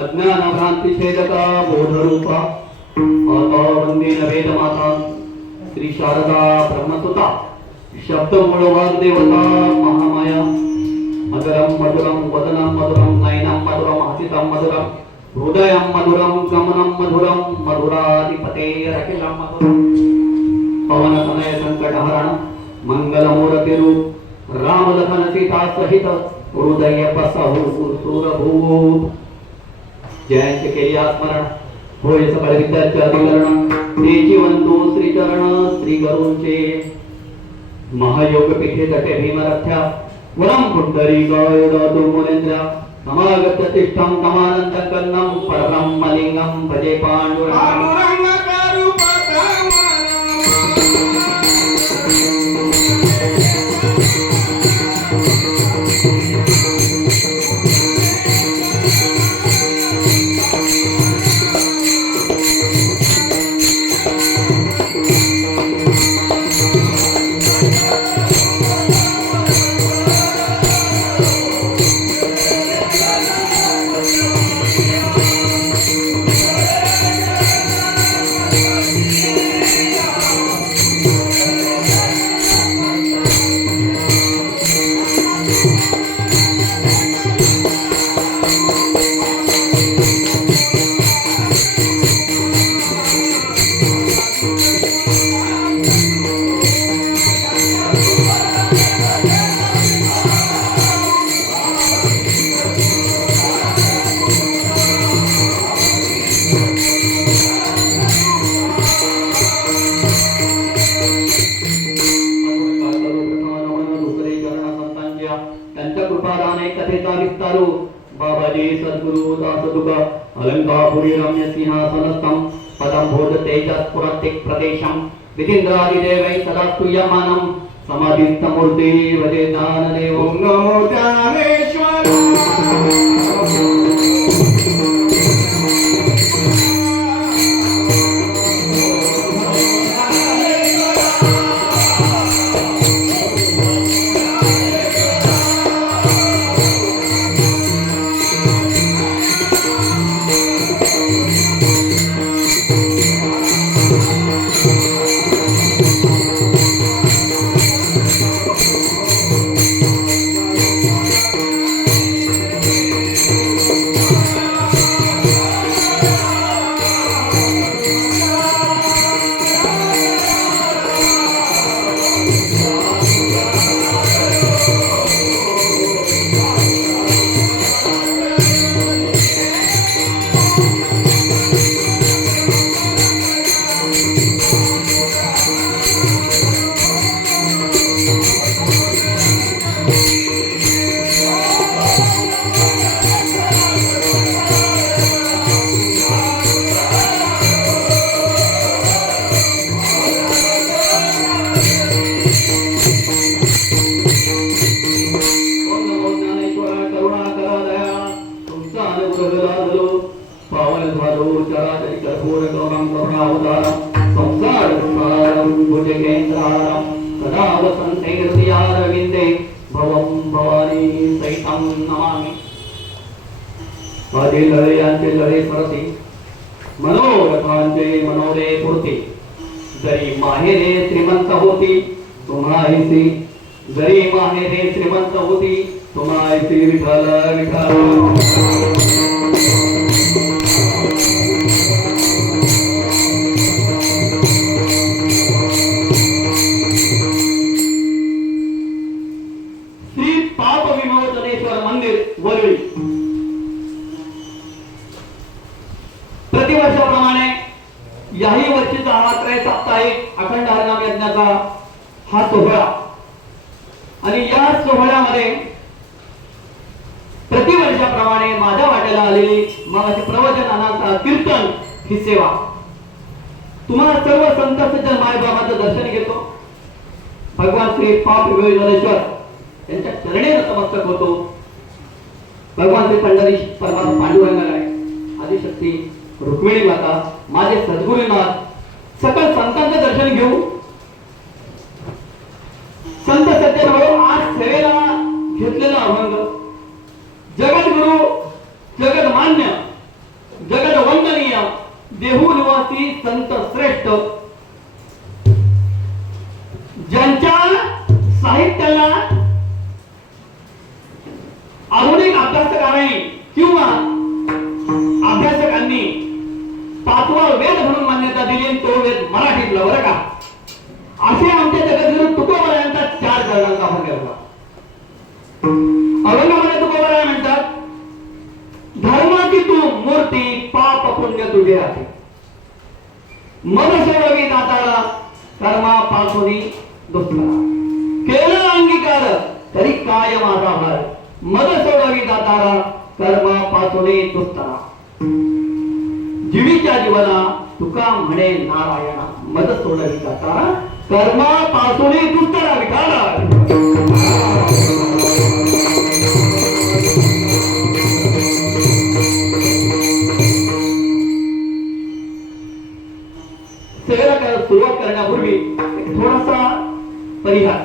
अज्ञानभ्रांतिछेदका बोधरूपा वंदे वेदमाता श्री शारदा ब्रह्मसुता शब्दमूळ वाग्देवता महामाया मधुरं मधुरं वदनं मधुरं नयनं मधुरं हसितं मधुरं हृदयं मधुरं गमनं मधुरं मधुराधिपतेरखिलं मधुरं पवनतनय संकटहरण मंगलमूर्तिरूप राम लखन सीता सहित हृदय बसहु सूरभूत जयंत केली स्मरण होय सकळ विद्यार्थी अधिकरण तेची वंदो श्री चरण श्री गुरूंचे महायोग पीठे तटे भीमरथ्या वरम पुंडरीकाय मुनेंद्र समागत तिष्ठं तमानंद कन्नं परब्रह्मलिंगं भजे पांडुरंगं बाबाजी सद्गुरु दासदुगा अलंकापुरी रम्य सिंहासनस्थं पदं बोध तेजस्पुरतिक प्रदेशं विधिन्द्रादिदेवै सदा स्तूयमानं समाधिस्थमूर्ति भजे ज्ञानदेव ओम नमो ज्ञानेश्वर मनोरथांचे मनोरे पूर्ती जरी माहेरे श्रीमंत होती तुम्हाईसी जरी माहेरे श्रीमंत होती तुम्हाईसी विठ्ठल विठ्ठल श्री पाप विमोचनेश्वर मंदिर वरळी प्रतिवर्षाप्रमाणे याही वर्षीचा हा त्रय साप्ताहिक अखंड हरिनाम यज्ञाचा हा सोहळा आणि या सोहळ्यामध्ये प्रतिवर्षाप्रमाणे माझ्या वाट्याला आलेली मगाशी प्रवचन अनाथा कीर्तन ही सेवा तुम्हाला सर्व संत सज्जन मायबाबांचं दर्शन घेतो भगवान श्री पाप विवेचनेश्वर यांच्या चरणी नतमस्तक होतो. भगवान श्री पंढरीश परमात्मा पांडुरंगाला आदिशक्ती रुक्मिणी माता माझे सद्गुरुनाथ सकल संतांचे दर्शन घेऊ. संत सत्यभाऊ आज सेवेला घेतलेला अभंग जगद्गुरु जगदमान्य जगद वंदनीय देहू निवासी संत श्रेष्ठ ज्यांच्या साहित्याला आधुनिक अभ्यासकारांनी किंवा अभ्यासकांनी पाचवा वेद म्हणून मान्यता दिली तो वेद मराठीतला बरं का. असे आमच्या जगद्गुरु तुकोबारायांचा 4 चरणांचा अभंग होता. अभंगामध्ये तुकोबाराय म्हणतात धर्माची तू मूर्ती पाप पुण्य तुझे आहे मद सोडवी दाताला कर्मापासून दुष्करा केलं अंगीकार तरी काय माझा भार मद सोडवी दाताला कर्मापासून दुष्करा जीवीच्या जीवना तुका म्हणे नारायणा मद सोडवी दाताला कर्मापासून दुष्करा विठाला. सुरुवात करण्यापूर्वी थोडासा परिहार.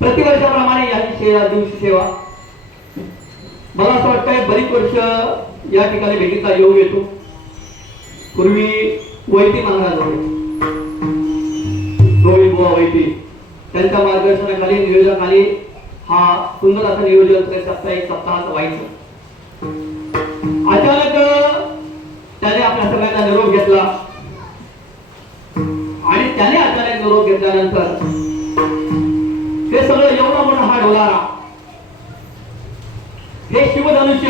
प्रतिवर्षाप्रमाणे या दिवशी सेवा मला असं वाटतंय बरीच वर्ष या ठिकाणी भेटीचा योग येतो. पूर्वी वैती महाराज रोहित बुवा वैती त्यांच्या मार्गदर्शनाखाली नियोजनाखाली हा सुंदर असं नियोजन साप्ताहिक सप्ताहाचं व्हायचं. अचानक त्याने आपल्या सगळ्यांना निरोप घेतला आणि त्याने अचानक निरोप घेतल्यानंतर हे सगळं एवढा मोठा हा ढोलारा हे शिवधनुष्य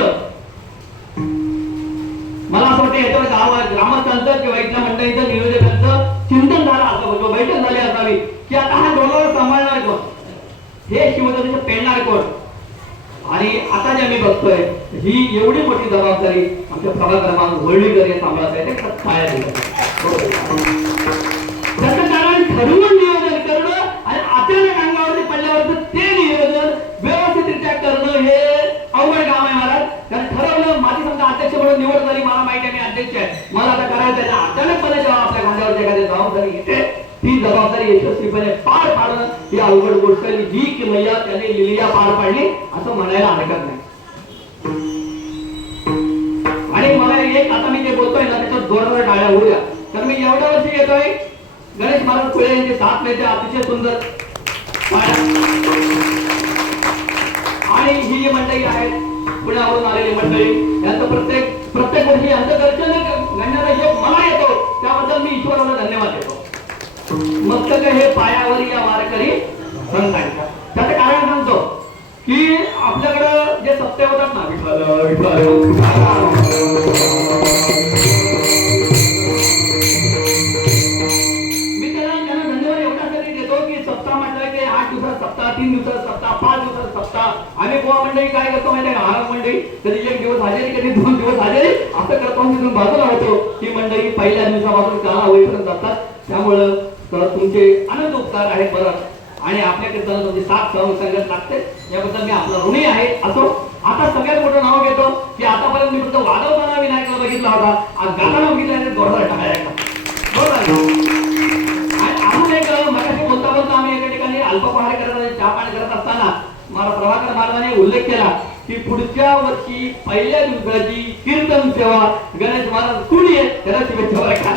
मला असं वाटतं याच्यावर ग्रामस्थांचं किंवा इथल्या मंडळीचं नियोजकांचं चिंतन झालं असावं, बैठक झाली असावी की आता हा ढोलारा सांभाळणार कोण, हे शिवधनुष्य पेलणार कोण. आणि आता जे आम्ही बघतोय ही एवढी मोठी जबाबदारी आमच्या प्रभाग क्रमांक वर्णीकर हे सांभाळत आहे ते काय त्याचं कारण ठरवून नियोजन करणं आणि अचानक अंगावरती पडल्यावरती ते नियोजन व्यवस्थितरित्या करणं हे अवघड काम आहे महाराज. कारण ठरवलं माझी समजा अध्यक्ष म्हणून निवड झाली, मला माहिती आहे मी अध्यक्ष आहे, मला आता करायचं आहे. अचानकपणे जेव्हा आपल्या खांद्यावरती एखादी जबाबदारी येते ती जबाबदारी यशस्वीपणे पार पाडणं ही अवघड गोष्ट आहे. जी की मैया त्याने लिलिया पार पाडली असं म्हणायला हरकत नाही. आणि मला एक आता मी जे बोलतोय ना त्याच्यात जोरदार टाळ्या होऊ द्या. तर मी एवढ्या वर्षी येतोय गणेश महाराज पुढे यांचे साथ नेते अतिशय सुंदर आणि ही जी मंडळी आहेत पुण्यावरून आलेली मंडळी यांचं प्रत्येक वर्षी यांचं दर्शन घडण्याचा योग मला येतो त्याबद्दल मी ईश्वराला धन्यवाद देतो. मस्तक हे पायावर या वारकरी संतांच्या त्याचं कारण सांगतो की आपल्याकडं जे सप्ते होतात ना मी त्यांना धन्यवाद एवढ्यासाठी देतो की सप्ताह म्हटलं की 8 दिवसात सप्ताह, 3 दिवसात सप्ताह, 5 दिवसात सप्ताह. आम्ही गोवा मंडळी काय करतो माहिती आहे का, आराम मंडळी कधी 1 दिवस हजेरी कधी 2 दिवस हजेरी असं करतो. तिथून बाजूला होतो ही मंडळी पहिल्या दिवसापासून काला होईपर्यंत असतात. त्यामुळं तुमचे आनंद उपकार आहेत बरं आणि आपल्या कीर्तनाला तुमची साथ संगत लागते याबद्दल मी आपला ऋणी आहे. असो आता सगळ्यात मोठं नाव घेतो की आतापर्यंत मी फक्त वादवताना विनायकला बघितला होता, आज गाताना बघितला जोरदार टाळ्या आणि अजून एक मगाशी बोलता बोलता आम्ही एका ठिकाणी अल्पपहार करत चहा पाणी करत असताना मला प्रभाकर महाराजांनी उल्लेख केला की पुढच्या वर्षी पहिल्या दिवसाची कीर्तन सेवा गणेश महाराज कुणी आहे त्याला शुभेच्छा बरं का.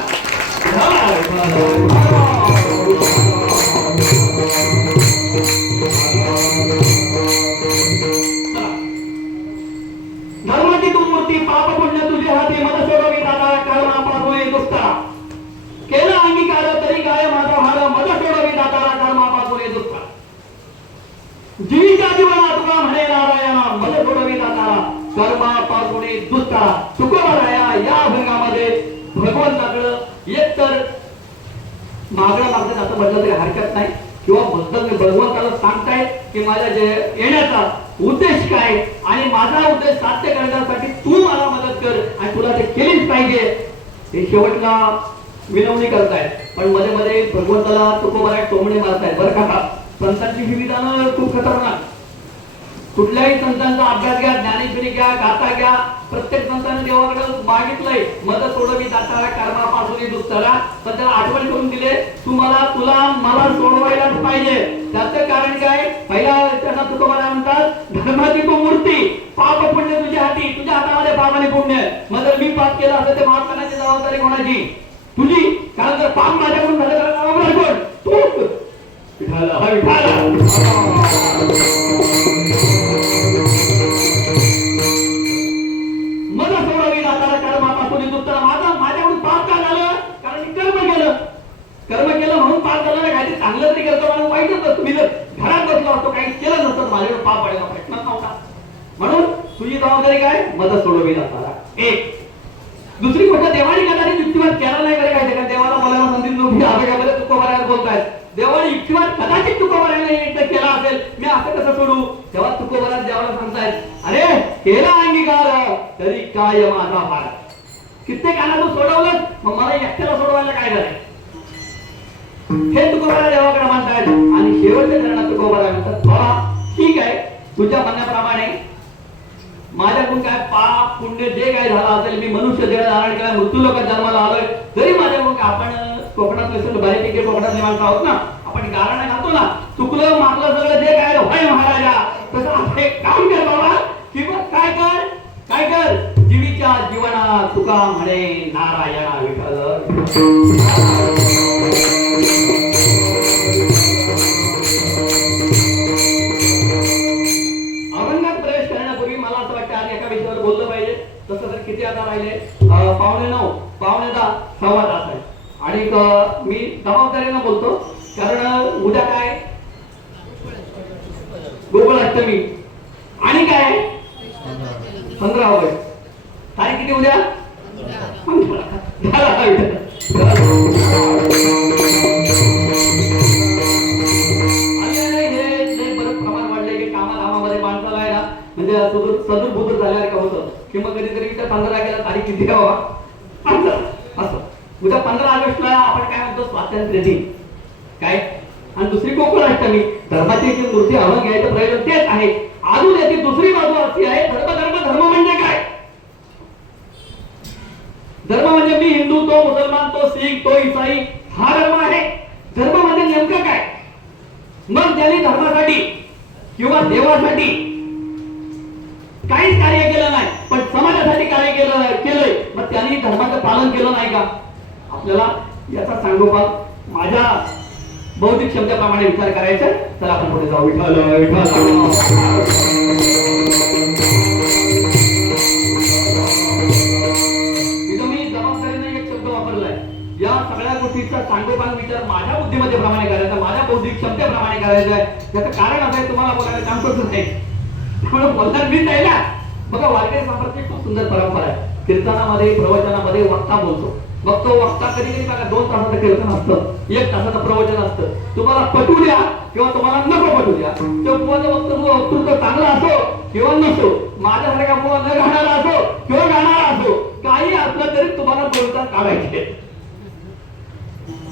धर्माची तू मूर्ती पाप पुण्य तुझे हाती मद सोडवी दादा कर्मापासून दुष्करा केलं अंगीकार तरी काय माझा भार मद सोडवी दादा कर्मापासून दुष्करा जीवीच्या जीवना तुका म्हणे नारायणा मद सोडवी दादा कर्मापासून दुष्करा. तुकोबाराया या अभंगामध्ये भगवंताकडं एकतर मागणं मागतात असं म्हटलं तरी हरकत नाही किंवा भगवंताला सांगतायत की माझ्या जे येण्याचा उद्देश काय आणि माझा उद्देश साध्य करण्यासाठी तू मला मदत कर आणि तुला ते केलीच पाहिजे हे शेवटला विनवणी करतायत. पण मध्ये मध्ये भगवंताला तुकोबारा टोमणे मारतायत बरं का. संतांची ही विधानं खूप खतरनाक. कुठल्याही संतांचा अभ्यास घ्या, ज्ञानेश्वरी घ्या, गाथा घ्या, प्रत्येक संतांनी देवाकडे मागितलंय मद सोडवी दातारा कर्मापासून दुस्तरा, पण त्याला आठवण करून दिले तुला मला सोडवायलाच पाहिजे. त्याचं कारण काय? पहिला त्यांना तुकोबारा म्हणतात धर्माची तू मूर्ती, पाप पुण्य तुझ्या हाती, तुझ्या हातामध्ये पाप आणि पुण्य. मग जर मी पाप केला असं ते माफ करण्याची जबाबदारी कोणाची? तुझी. कारण जर पाप माझ्याकडून झालं तर कोण? तू. विठाला मला सोडावी दातारा कर्मापासून दुस्तरा. माझ्याकडून पाप का झालं? कारण मी कर्म केलं म्हणून पाप झालं. ना काहीतरी चांगलं तरी करतो म्हणून वाईटच असतो. मी जर घरात बसलो असतो काही केलं नसतं माझ्याकडे पाप व्हायचा प्रश्नच नव्हता. म्हणून तुझी जबाबदारी काय? मदत सोडवी दातारा. एक. दुसरी गोष्ट देवाने कदाचित युक्तिवाद केला नाही बरे काय. देवाला बोलायला संधी नव्हती. अभेगामध्ये तुकोबारायला बोलतायत. देवाने युक्तिवाद कदाचित तुकोबारायला केला असेल, मी असं कसं सोडू? तेव्हा तुकोबारा देवाला सांगतायत अरे केला अंगीकार तरी काय माझा भार. कित्येकांना तू सोडवलं, मग मला एकट्याला सोडवायला काय झालंय? हे तुकोबारा देवाकडे म्हणतायत. आणि शेवटच्या चरणात तुकोबारा म्हणतात बाबा ठीक आहे, तुझ्या म्हणण्याप्रमाणे माझ्याकडून काय पाप पुण्य जे काय झालं असेल, मी मनुष्य देह धारण केला, मृत्यू लोकात जन्माला आलोय, जरी माझ्याकडून आपण कोकणात नसेल बऱ्यापैकी कोकणातले माणसं आहोत ना, आपण गाणं घालतो ना, चुकलं मागलं सगळं जे काय होय महाराजा, तसं आपण एक काम कर बाबा, किंवा काय कर जीवीच्या जीवना तुका म्हणे नारायणा विठ्ठल. तसं तर किती आता राहिले? 8:45, 8:10, सव्वा तास आहे. आणि मी जबाबदारीनं बोलतो कारण उद्या काय गोकुळाष्टमी आणि काय 15 ऑगस्ट. तारीख किती उद्या? 15. प्रमाण वाढले की कामामध्ये माणसाला आहे ना, म्हणजे सदूर बुदूर झाल्यासारखं होतं की मग कधीतरी 15 गेला तारीख किती बाबा 15 असं. उद्या 15 ऑगस्टला आपण काय म्हणतो स्वातंत्र्य दिन काय, आणि दुसरी गोकुळाष्टमी. धर्माची जी मूर्ती आणून घ्यायचं प्रयोजन तेच आहे. अजून याची दुसरी बाजू अशी आहे, धर्म म्हणजे काय? धर्म म्हणजे मी हिंदू, तो मुसलमान, तो शीख, तो इसाई, हा धर्म आहे. धर्म म्हणजे नेमकं काय? मग ज्यांनी धर्मासाठी किंवा देवासाठी काहीच कार्य केलं नाही पण समाजासाठी कार्य केलंय, मग त्यांनी धर्माचं पालन केलं नाही का? आपल्याला याचा सांगोपाठ माझ्या बौद्धिक क्षमतेप्रमाणे विचार करायचा. चला आपण पुढे जाऊ. विठ्ठल मी जबाबदारीने एक शब्द वापरलाय. या सगळ्या गोष्टीचा सांगोपाठ विचार माझ्या बुद्धीमध्ये प्रमाणे करायचा, माझ्या बौद्धिक क्षमतेप्रमाणे करायचा आहे. त्याचं कारण असं आहे, तुम्हाला बोलायला काम करतच नाही म्हणून बोलणार मीच आहे ना. बघा वारकरी संप्रदायाची खूप सुंदर परंपरा आहे. कीर्तनामध्ये प्रवचनामध्ये वक्ता बोलतो. मग तो वक्ता कधी कधी बघा 2 तासाचं कीर्तन असतं, 1 तासाचं प्रवचन असतं. तुम्हाला पटू द्या किंवा तुम्हाला नको पटू द्या, वक्तृत्व चांगलं असो किंवा नसो, माझ्यासारखा मुवा न गाणारा असो किंवा गाणारा असो, काही असलं तरी तुम्हाला 2 तास काढायचे.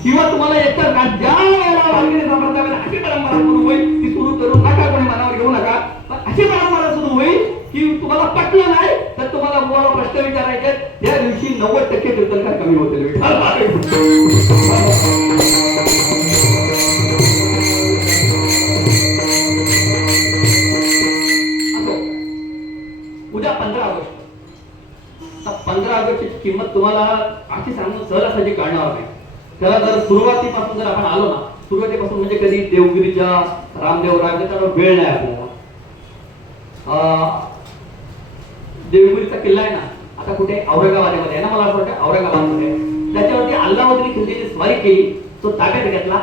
किंवा तुम्हाला एकतर ज्या वेळेला वारकरी संप्रदायामध्ये अशी परंपरा सुरू होईल ती सुरू करू नका, कोणी मनावर घेऊ नका, पण अशी परंपरा सुरू होईल की तुम्हाला पटलं नाही तर तुम्हाला मुलाला प्रश्न विचारायचे. त्या दिवशी 90% कीर्तनकार कमी होतील. उद्या 15 ऑगस्ट. 15 ऑगस्टची किंमत तुम्हाला अशी सांगून सहजासहजी कळणार नाही. त्याला जर सुरुवातीपासून जर आपण आलो ना, सुरुवातीपासून म्हणजे कधी देवगिरीच्या रामदेव राय त्याला वेळ नाही आपल्याला. देवगिरीचा किल्ला आहे ना, आता कुठे औरंगाबादमध्ये आहे ना, मला असं वाटतं औरंगाबादमध्ये. त्याच्यावरती अल्लाउद्दीन खिलजीने स्वारी केली, तो ताब्यात घेतला.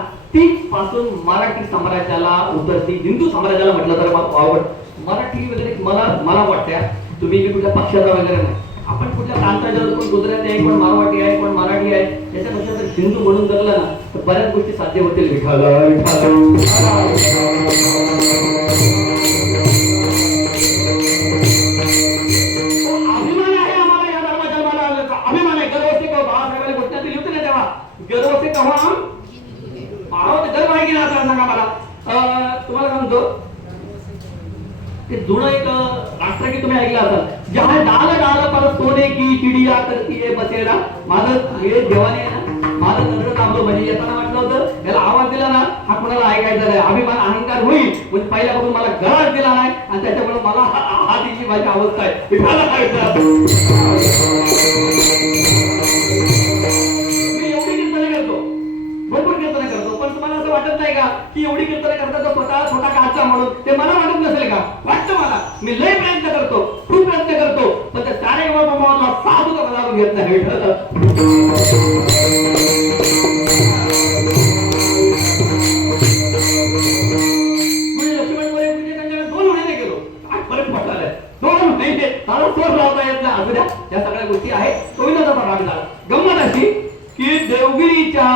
पासून मराठी साम्राज्याला उतरती, हिंदू साम्राज्याला म्हटलं तर आवड. मराठी वगैरे मला वाटतं तुम्ही मी कुठल्या पक्षाचा वगैरे नाही, आपण कुठल्या प्रांताच्या, कोण गुजराती आहे, कोण मारवाडी आहे, कोण मराठी आहे, त्याच्यापेक्षा जर हिंदू म्हणून जगला ना तर बऱ्याच गोष्टी साध्य होतील. अभिमान आहे आम्हाला या धर्माच्या, मला अभिमान आहे. गर्व से कहो, बाळासाहेबांनी घोषणा दिली होती ना तेव्हा, गर्व से कहो आहे की नाही आपल्याला सांगा मला. तुम्हाला सांगतो ते जुनं एक राष्ट्रगीत तुम्ही ऐकलं असाल, जहा डाल डाल पर सोने की चिडिया करती है बसेरा. माझं हे देवाने आहे ना माझं नजर थांबलो म्हणजे येताना वाटलं होतं याला आवाज दिला ना हा कुणाला ऐकायचा नाही, अभिमान अहंकार होईल म्हणजे पहिल्यापासून मला गळाच दिला नाही आणि त्याच्यामुळे मला हा तिची माझी अवस्था आहे. मी एवढी कीर्तने करतो, भरपूर कीर्तने करतो, पण तुम्हाला असं वाटत नाही का की एवढी कीर्तने करता तर स्वतः छोटा काचा म्हणून ते मला वाटत नसेल का? वाटतं मला. मी लय प्रयत्न करतो, खूप प्रयत्न करतो, पण ते सारे बाबा साधू का मला घेत नाही. या सगळ्या गोष्टी आहेत. तो विनोदाचा भाग झाला. गंमत अशी की देवगिरीच्या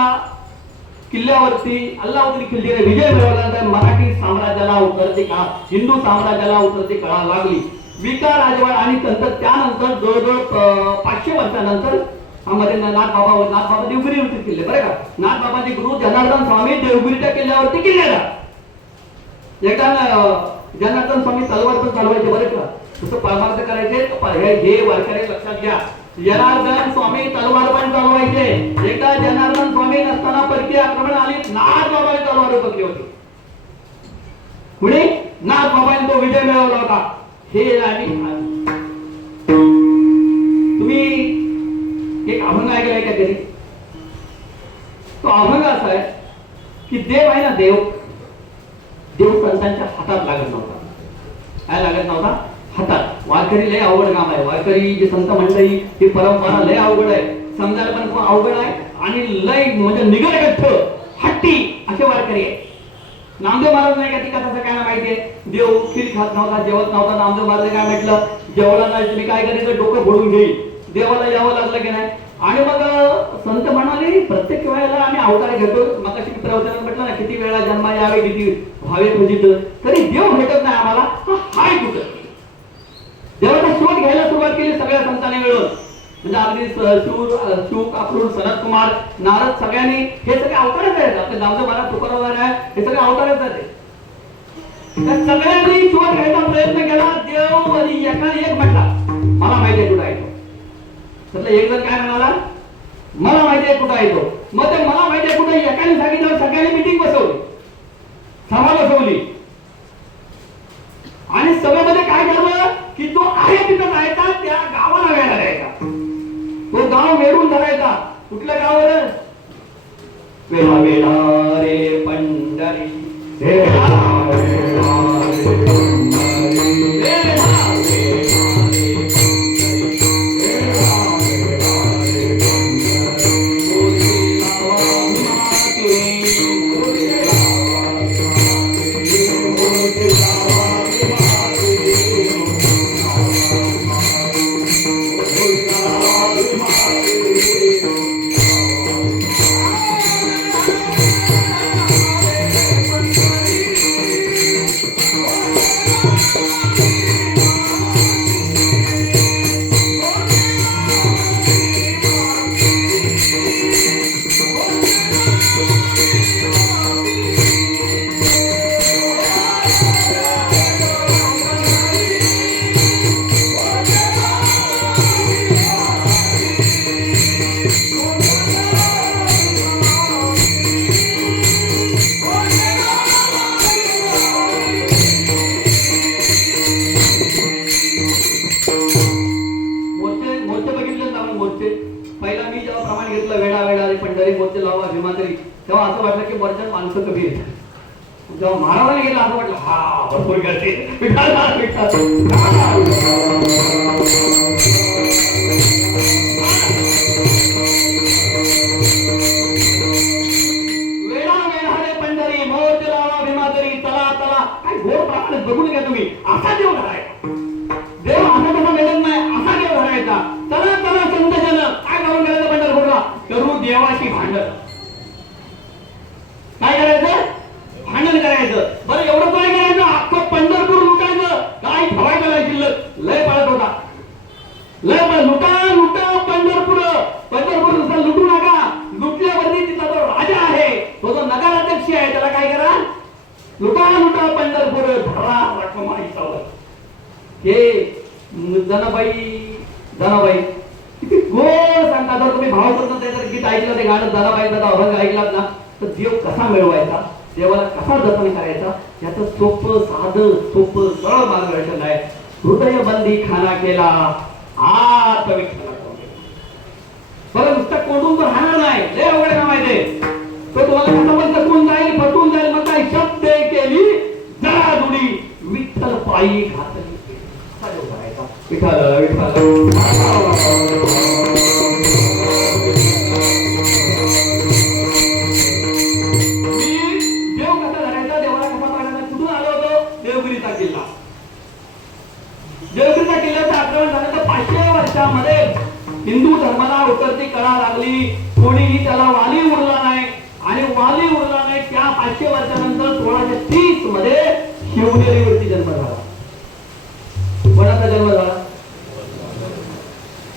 किल्ल्यावरती अल्लाउद्दीन खिल्जीने विजय मिळवल्यानंतर मराठी साम्राज्याला उतरती काळ, हिंदू साम्राज्याला उतरती काळ लागली. विका राजवाड आणि त्यानंतर जवळजवळ 500 वर्षानंतर मध्ये नाथबाबा देवगिरीवरती किल्ले बरं का. नाथबाबाचे गुरु जनार्दन स्वामी देवगिरीच्या किल्ल्यावरती किल्ल्याला. एकदा जनार्दन स्वामी तलवार पण चालवायचे बरं का. तसं परमार्थ करायचे हे वारकरी लक्षात घ्या. जनार्दन स्वामी तलवार पण चालवायचे. एकदा जनार्दन स्वामी नसताना परकीय आक्रमण आली, नाथबाबांनी तलवार पकली होती. पुढे नाथबाबांनी तो विजय मिळवला होता. हे आणि तुम्ही एक अभंग ऐकलाय का तरी? तो अभंग असा आहे की देव आहे ना देव संतांच्या हातात लागत नव्हता. काय लागत नव्हता? हातात. वारकरी लय अवघड काम आहे. वारकरी जी संत मंडळी ही परंपरा लय अवघड आहे, समजायला पण खूप अवघड आहे आणि लय म्हणजे निगडगठ्ठ हट्टी असे वारकरी आहे. नामदेव महाराज नाही का ती कथा काय माहितीये? देव खीर खात नव्हता, जेवत नव्हता. नामदेव महाराज काय म्हटलं, जेवला नाही तुम्ही काय करायचं, डोकं फोडून घेईल. देवाला यावं लागलं की नाही. आणि मग संत म्हणाले प्रत्येक वेळेला आम्ही अवतार घेतो. मग अशी प्रवचनात म्हटलं ना किती वेळा जन्मा यावे किती भावे तुझीत, तरी देव भेटत नाही आम्हाला. हाय कुठं देवाचा शोध घ्यायला सुरुवात केली सगळ्या संतांनी मिळून. म्हणजे अगदी शिव कापरून सनत कुमार नारद सगळ्यांनी हे सगळे अवतारच आहेत. आपले दामोदर महाराज तुकाराम आहे हे सगळे अवतारच आहेत. त्या सगळ्यांनी शोध घ्यायचा प्रयत्न केला. देव आणि एकाने एक म्हटला मला माहिती आहे कुठं आहे तो. त्यातला एक जण काय म्हणाला मला माहिती आहे कुठं आहे तो. मग ते मला माहिती आहे कुठं एकाने सांगितलं. सगळ्यांनी मिटिंग बसवली, सभा बसवली आणि सभेमध्ये काय ठरलं की तो आहे तिथं जायचा, त्या गावाला वेळा द्यायचा. तो गाव वेढून धरायचा. कुठलं गाव रे? वेळा वेळा रे पंढरी, तेव्हा असं वाटलं की वरच्या माणसं कमी येतात. जेव्हा महाराजांना गेला असं वाटलं हा भरपूर गर्दी. वेळा वेळाने पंढरी मोर्च लावा भीमातरी तला तला. काय घोर प्रमाणे बघून घ्या तुम्ही. असा देव धरायचा. देव असा कसा मिळत नाही असा देव धरायचा. चला चला संत जन काय करून करायचं पंढरपूरला? करू देवाशी भांडण. काय करायचं? भांडण करायचं. बरं एवढं काय करायचं? अख्खं पंढरपूर लुटायचं. काय ठेवायचं नाही शिल्लक. लय पळत होता. लय लुटा लुटा पंढरपूर. पंढरपूर नुसतं लुटू नका. लुटल्यावरती तिथला जो राजा आहे तो जो नगराध्यक्ष पक्षी आहे त्याला काय करा, लुटा लुटा पंढरपूर धरा रखमाईसावर. हे जनाबाई जनाबाई किती गोड सांगतात. जर तुम्ही भावपूर्ण त्याचं गीत ऐकलं, ते गाणं जनाबाईचा अभंग ऐकलात ना, तर देव कसा मिळवायचा, देवाला कसा जतन करायचा, याचं सोपं साधं सोपं सरळ मार्गदर्शन आहे. हृदय बंदी खाना केला आत विठ्ठला. बरं नुसतं कोंडून तर राहणार नाही, लय अवघड काम आहे ते. तो तुम्हाला कसा पण चकून जाईल, फटून जाईल. मग काय शब्द केली जरा दुडी विठ्ठल पायी घातली. विठ्ठल विठ्ठल देवगिरीचा किल्ल्याचं आक्रमण झालं तर 500 वर्षामध्ये हिंदू धर्माला उतरती कळा लागली. कोणीही त्याला वाली उरला नाही, आणि वाली उरला नाही. त्या 500 वर्षानंतर 1630 मध्ये शिवनेरीवरती जन्म झाला. कोणाचा जन्म झाला?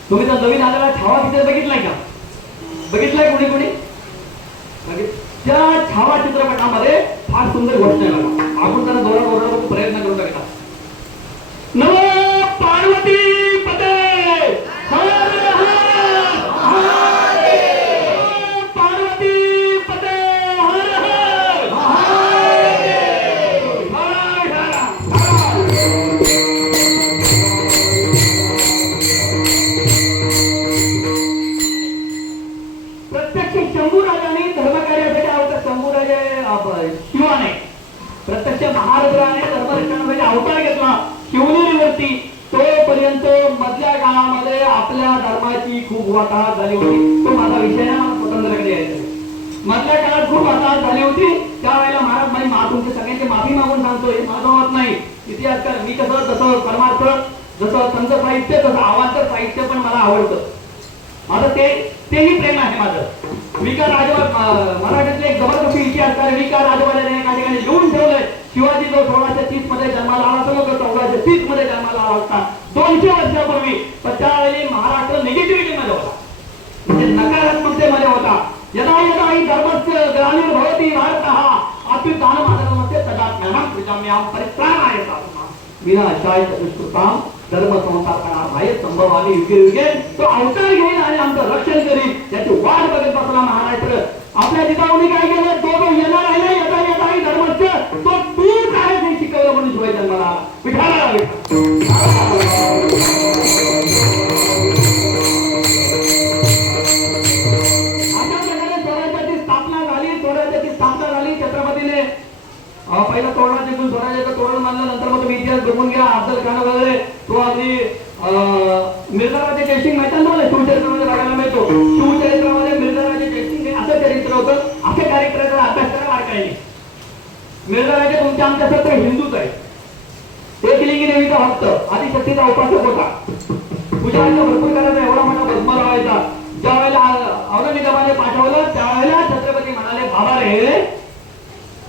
तुम्ही तर नवीन आलेला छावा पिक्चर बघितलाय का? बघितलाय कोणी कोणी? त्या छावा चित्रपटामध्ये फार सुंदर गोष्ट आहे बघा. आपण त्यांना दोरा प्रयत्न करून टाकता. नमो पार्वती पते हर हर महादेव. पार्वती पते हर हर महादेव. प्रत्यक्ष शंभूराजाने धर्मकार्यासाठी आवडत. शंभूराजे शिवाने प्रत्यक्ष महारुद्राने धर्मरक्षणासाठी अवतार घेतला शिवनेरीवरती. तोपर्यंत मधल्या काळामध्ये आपल्या धर्माची खूप वाताहत झाली होती. तो माझा विषय ना, मला स्वतंत्रकडे यायचा. मधल्या काळात खूप वाताहत झाली होती. त्यावेळेला महाराज माझी तुमच्या सगळ्यांची माफी मागून सांगतोय, माझं मत नाही. इतिहासकार मी कसं जसं परमार्थ, जसं संत साहित्य, तसं अवांतर साहित्य पण मला आवडतं. माझं तेही प्रेम आहे माझं. विका राजवाडे मराठीतले एक जबरदस्त इतिहासकार विका राजवाड्याने एका ठिकाणी लिहून ठेवलंय, शिवाजी जो 1630 मध्ये जन्माला आला होता, 1430 मध्ये जन्माला आला होता, 200 वर्षापूर्वी. पण त्यावेळी महाराष्ट्र निगेटिव्हिटी मध्ये होता, म्हणजे नकारात्मकतेमध्ये होता. यदा यदा ही धर्मस्य ग्लानिर्भवति भारतः अभ्युत्थानमाधर्मस्य तदात्म्यानां प्रजाम्यां परित्राणाय साधना विनाशाय चतुष्कृतां धर्म संस्थापनाय संभवामी युगे युगे. तो अवतार घेईल आणि आमचं रक्षण करील, याची वाट बघत बसला महाराष्ट्र. आपल्या जिजाऊनी काय केलं, तो येणार आहे यदा यदा ही धर्मस्य, तो तूच आहे हे शिकवलं म्हणून शिवाय जन्माला विठाला. छत्रपतीने पहिला तोरणा जिंकून स्वराज्याचं तोरण मानलं. नंतर मग तुम्ही इतिहास बघून घ्या. अफजल खान वगैरे तो अगदी मिर्झाराजे जयसिंग माहिती ना तुम्हाला, शिवचरित्रामध्ये बघायला मिळतो. शिवचरित्रामध्ये मिर्झाराजे जयसिंग असं चरित्र होतं. असे कॅरेक्टरचा अभ्यास करा बारकाईने. मिर्झाराजे तुमच्या आमच्या सत्र हिंदूच आहे. एकलिंगी देवीचा भक्त, आदिशक्तीचा उपासक होता. पूजा भरपूर करायचा, एवढा मोठा भस्म लावायचा. ज्या वेळेला औरंगजेबाने पाठवलं त्यावेळेला छत्रपती म्हणाले, बाबा रे,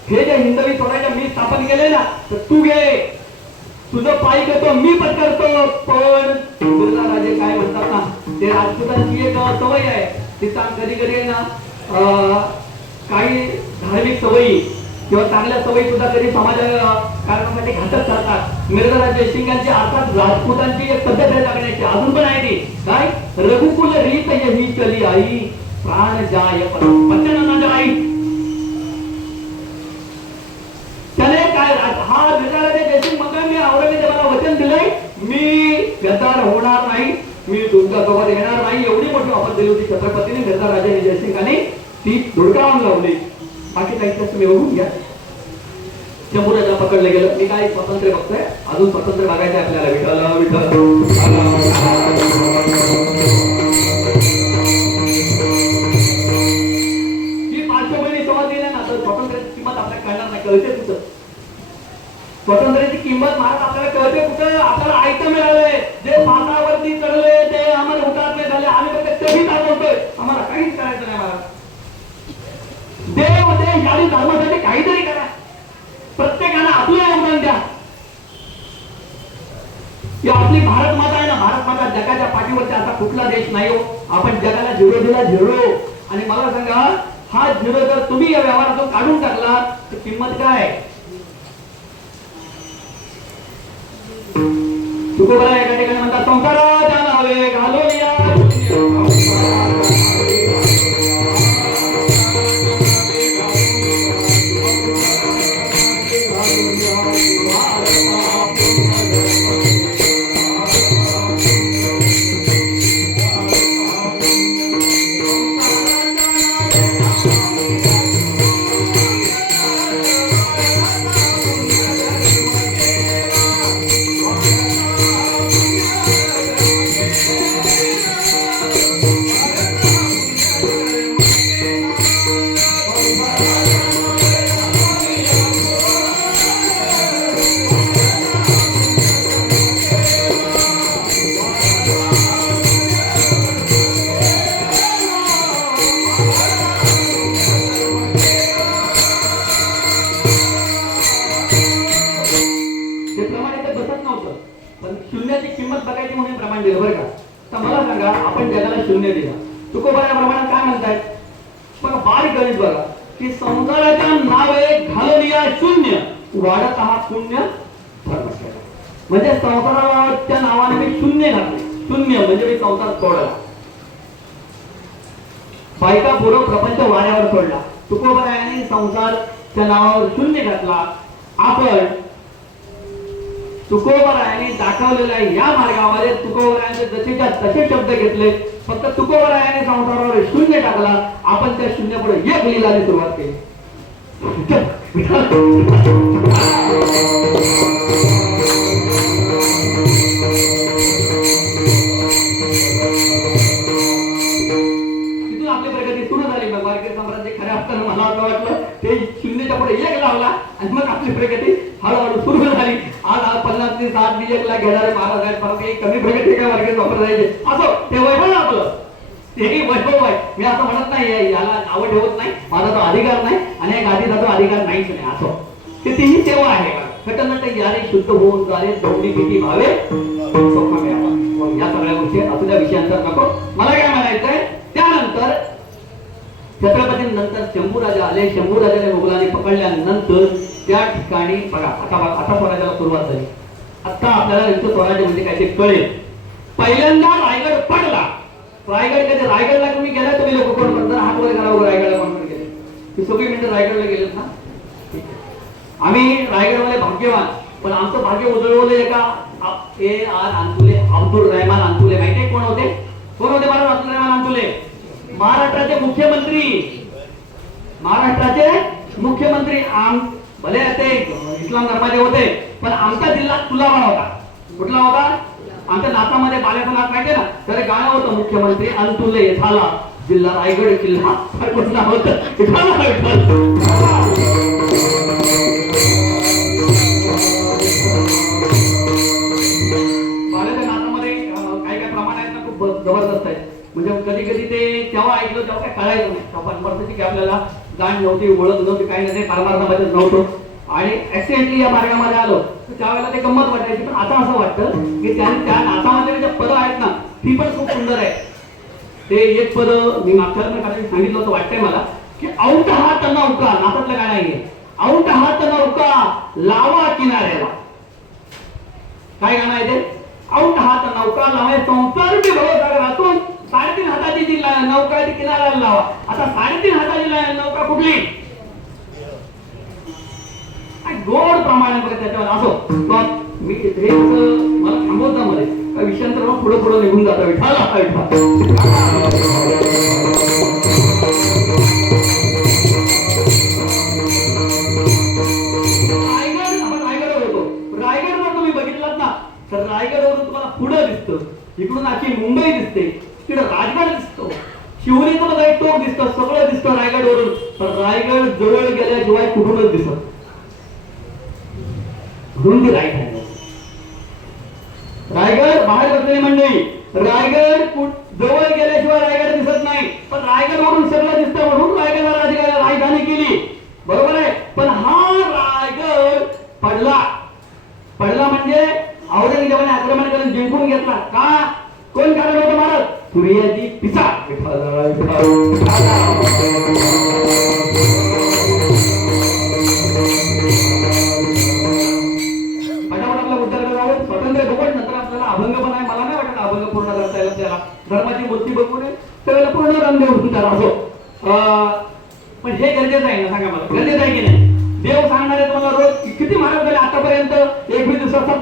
हे जे हिंदवी स्वराज्य मी स्थापन केले ना, तर तू घे, तुझं पायी करतो, मी पत्करतो. पण मिर्झाराजे काय म्हणतात ना, ते राजपूतांची एक सवय आहे. तिचा कधी कधी ना काही धार्मिक सवयी किंवा चांगल्या सवयी सुद्धा कधी समाज कारणासाठी घातक ठरतात. मिर्झाराजे जयसिंगांची अर्थात राजपूतांची एक पद्धत आहे जगण्याची, अजून पण आहे ती. काय रघुकुल रीत यही चली आई, प्राण जाय वचन न जाई. त्याने काय हा मिर्झाराजे जयसिंग म्हणतोय, मी औरंगजेबाला वचन दिलंय, मी गद्दार होणार नाही, मी तुमच्या सोबत येणार नाही. एवढी मोठी ऑफर दिली होती छत्रपतीने. मिर्झाराजे जयसिंगाने ती धुडकावून लावली. बाकी काही तुम्ही बघून घ्या. शंभूराजाला पकडलं गेलं. मी काय स्वातंत्र्य बघतोय, अजून स्वातंत्र्य बघायचं आपल्याला. विठ्ठल विठ्ठल ही पार्श्वभूमी समजली ना, तर स्वातंत्र्याची किंमत आपल्याला कळणार नाही. कळते कुठं स्वातंत्र्याची किंमत महाराज आपल्याला कळते कुठं? आपल्याला ऐकतं मिळालंय. जे फासावरती चढले ते आम्हाला हुतात्मे झाले, आम्ही फक्त तेही दाखवतोय, आम्हाला काहीच करायचं नाही. महाराज देव देश आणि धर्मासाठी काहीतरी करा. प्रत्येकाला आपलं योगदान द्या. ही आपली भारत माता आहे ना, भारत माता जगाच्या पाठीवरचा असा कुठला देश नाही हो. आपण जगाला झिरो दिला झिरो. आणि मला सांगा, हा झिरो जर तुम्ही या व्यवहारातून काढून टाकला तर किंमत काय? तुकोबरा एका ठिकाणी म्हणतात संसाराच्या नावे घालूया शून्य दिला. तुकोबा या प्रमाणात काय म्हणतायत? पण बारीक गणित बघा की संसाराच्या नावे घालूया शून्य वाढत हा शून्य धर्म केला. म्हणजे संसाराच्या नावाने मी शून्य घातले. शून्य म्हणजे मी संसार तोडला. बायका पूर्व प्रपंच वाऱ्यावर सोडला. तुकोबा यांनी संसारच्या नावावर शून्य घातला. आपण तुकोबरायांनी दाखवलेल्या या मार्गामध्ये तुकोबरायांचे जसेच्या तसे शब्द घेतले. फक्त तुकोबरायांनी संसारावर शून्य टाकला. आपण त्या शून्य पुढे एक लिहिल्याने सुरुवात केली. तिथून आपली प्रगती सुरू झाली. मग वारकरी साम्राज्य खऱ्या अर्थानं मला असं वाटलं ते शून्यच्या पुढे एक लावला आणि मग आपली प्रगती हळूहळू सुरू झाली. आज 50 ते 60 1 लाख घेणारे महाराज आहेत. परत एक कमी प्रगती काय वारकरी वापरायचे असो ते वैभव आपलं तेही वैभव आहे. मी असं म्हणत नाही याला नावं ठेवत नाही. माझा तो अधिकार नाही आणि एक आधीचा तो अधिकार नाहीच नाही. असो ते तीही सेवा आहे. घटनट यारे शुद्ध होऊन जाणे दोन्ही किती भावे सोपा घ्यावा. मग या सगळ्या गोष्टी असू त्या विषयांतर नको. मला काय म्हणायचंय त्यानंतर छत्रपतींनंतर शंभूराजा आले. शंभूराजाने मुघलांनी पकडल्यानंतर त्या ठिकाणी बघा आता स्वराज्याला सुरुवात झाली. आता आपल्याला त्यांचं स्वराज्य म्हणजे काय ते कळेल. पहिल्यांदा रायगड पडला. रायगड कधी रायगडला तुम्ही गेला तुम्ही लोक कोण म्हणतात हात वर करा वगैरे रायगडला कोण गेले ती सगळी मिनिटं रायगडला गेलेत ना. आम्ही रायगडवाले भाग्यवान. पण आमचं भाग्य उजळवलं एका A.R. अंतुले अब्दुल रहमान अंतुले माहितीये कोण होते? कोण होते महाराज अब्दुल रहमान अंतुले? महाराष्ट्राचे मुख्यमंत्री. महाराष्ट्राचे मुख्यमंत्री. भले ते इस्लाम धर्माचे होते पण आमचा जिल्हा तुलावा होता. कुठला होता? आमच्या नातामध्ये बाल्याचं नात माहितीये ना. तर गाणं होतं मुख्यमंत्री अंतुले झाला जिल्हा रायगड किल्ला कुठला होतं बाल्याच्या नातामध्ये काही काही प्रमाण आहेत ना खूप जबरदस्त आहे. म्हणजे कधी कधी ते तेव्हा ऐकलं तेव्हा काय कळायचं नाही. तेव्हा परिस्थिती की आपल्याला जाण नव्हती ओळख नव्हती काही नाही. परमार्थामध्ये नव्हतं आणि ऍक्सिडेंटली या मार्गामध्ये आलो तर त्यावेळेला ते गंमत वाटायची. पण आता असं वाटतं की त्या नातामध्ये ज्या पदं आहेत ना ती पण खूप सुंदर आहे. ते एक पद मी मागच्या काही सांगितलं होतं वाटतंय मला की औंठ हात नौका नातातलं काय नाहीये. औंठ हात नौका लावा किनाऱ्याला. काय गाणं आहे ते? औंठ हात नौका लावा संसार की भवसागरातून 3.5 हाताची जी नौका आहे ती किनाऱ्याला लावा. आता 3.5 हाताची नौका कुठली? गोड प्रमाणे त्याच्यावर असो मी हे मला थांबवता मध्ये काही विषयांतर पुढे पुढे निघून जाता. रायगड आपण रायगडवर होतो. रायगडवर तुम्ही बघितलात ना तर रायगडवरून तुम्हाला पुढे दिसतं. इकडून आखी मुंबई दिसते. तिकडे राजगड दिसतो. शिवनेचं बघा एक टोक दिसतं. सगळं दिसतं रायगडवरून. पण रायगड जवळ गेल्याशिवाय कुठूनच दिसत रुंदी रायगड. रायगड बाहेर बसलेली मंडळी. रायगड जवळ गेल्याशिवाय रायगड दिसत नाही. पण रायगड वरून सगळं दिसतं म्हणून रायगडला राजधानी केली. बरोबर आहे. पण हा रायगड पडला. पडला म्हणजे औरंगजेबाने आक्रमण करून जिंकून घेतला. का? कोण कारण होतं महाराज? सूर्याजी पिसा.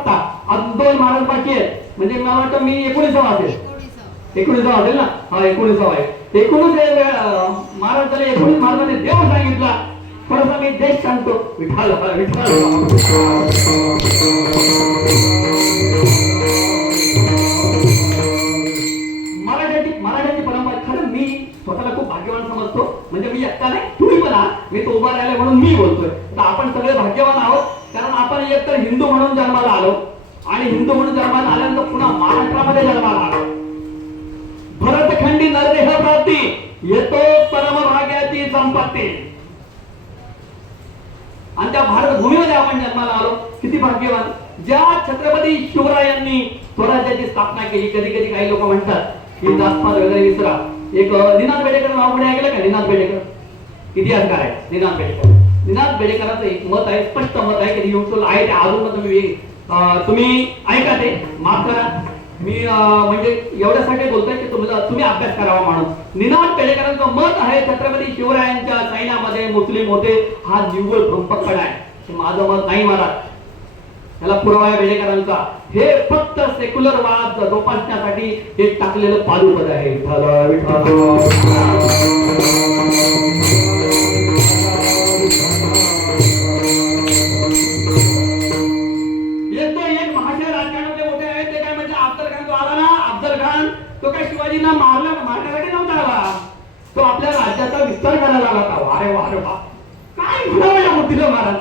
सत्ता, अजून 2 महाराज बाकी आहेत. म्हणजे मला वाटतं मी 19वा असेल. 19वा असेल ना. हा 19वा आहे. 19 महाराज झाले. 19 महाराजांनी देव सांगितला. थोडासा मी देश सांगतो. विठ्ठल विठ्ठल. मराठ्यांची परंपरा खरं मी स्वतःला खूप भाग्यवान समजतो. म्हणजे मी एकटा नाही, तुम्ही पण आहात. मी तो उभा राहिले म्हणून मी बोलतोय. तर आपण सगळे भाग्यवान आहोत. कारण आपण एक तर हिंदू म्हणून जन्माला आलो आणि हिंदू म्हणून जन्माला आल्यानंतर पुन्हा महाराष्ट्रामध्ये जन्माला आलो. भरतखंडी नरदेह प्राप्ती येतो परमभाग्याची संपत्ती. आणि त्या भारत भूमीमध्ये आपण जन्माला आलो. किती भाग्यवान. ज्या छत्रपती शिवरायांनी स्वराज्याची स्थापना केली. कधी कधी काही लोक म्हणतात की जातपात वगैरे विसरा. एक निनाद बेडेकर नाव कोणी ऐकलं का? निनाद बेडेकर इतिहासकार आहे. निनाद बेडेकर. निनाद बेडेकरांचं एक मत आहे, स्पष्ट मत आहे की युट्यूब आहे ते अजून तुम्ही ऐका ते. माफ करा मी म्हणजे एवढ्यासाठी बोलतोय की तुम्ही अभ्यास करावा म्हणून. निनाद बेडेकरांचं मत आहे छत्रपती शिवरायांच्या सैन्यामध्ये मुस्लिम होते हा निव्वळ भ्रमपकड आहे. हे माझं मत नाही महाराज. त्याला पुरावा आहे बेडेकरांचा. हे फक्त सेक्युलर वाद जोपासण्यासाठी हे टाकलेलं पादुपद आहे. विठ्ठल विठ्ठल. एक महाशय राजकारणातले मोठे आहेत. ते काय म्हणजे अफजल खान जो आला ना, अफजल खान तो काय शिवाजींना मारण्यासाठी नव्हता आला. तो आपल्या राज्याचा विस्तार करायला आला होता. वारे वारे वा काय म्हणावं मोठीला महाराज.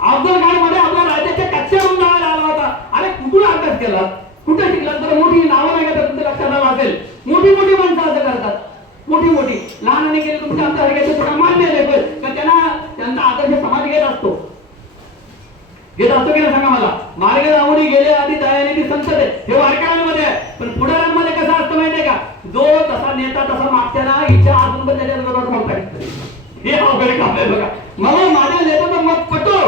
अफजल खान मध्ये आपल्या राज्याच्या कच्च्या रुंदावर आला होता. अरे कुठून अभ्यास केला, कुठे शिकला? तर मोठी नावं नाही का तुमच्या लक्षात आलं असेल. मोठी मोठी माणसं असं करतात. मोठी मोठी लहानाने केले तुमच्या आमच्या सारख्याचे थोडा मान दिले पण त्यांचा आदर्श समाज घेत असतो की नाही सांगा मला. मार्ग राहुणी गेले आधी दयाने ती संसद आहे. हे वारकऱ्यांमध्ये आहे. पण पुढाऱ्यांमध्ये कसं असतं माहितीये का? जो तसा नेता तसा मागच्याना इच्छा असून पण त्याच्या विरोधात मत टाकतो. हे अवघड काम आहे बघा. मला माझ्या नेत्याचं मत पटो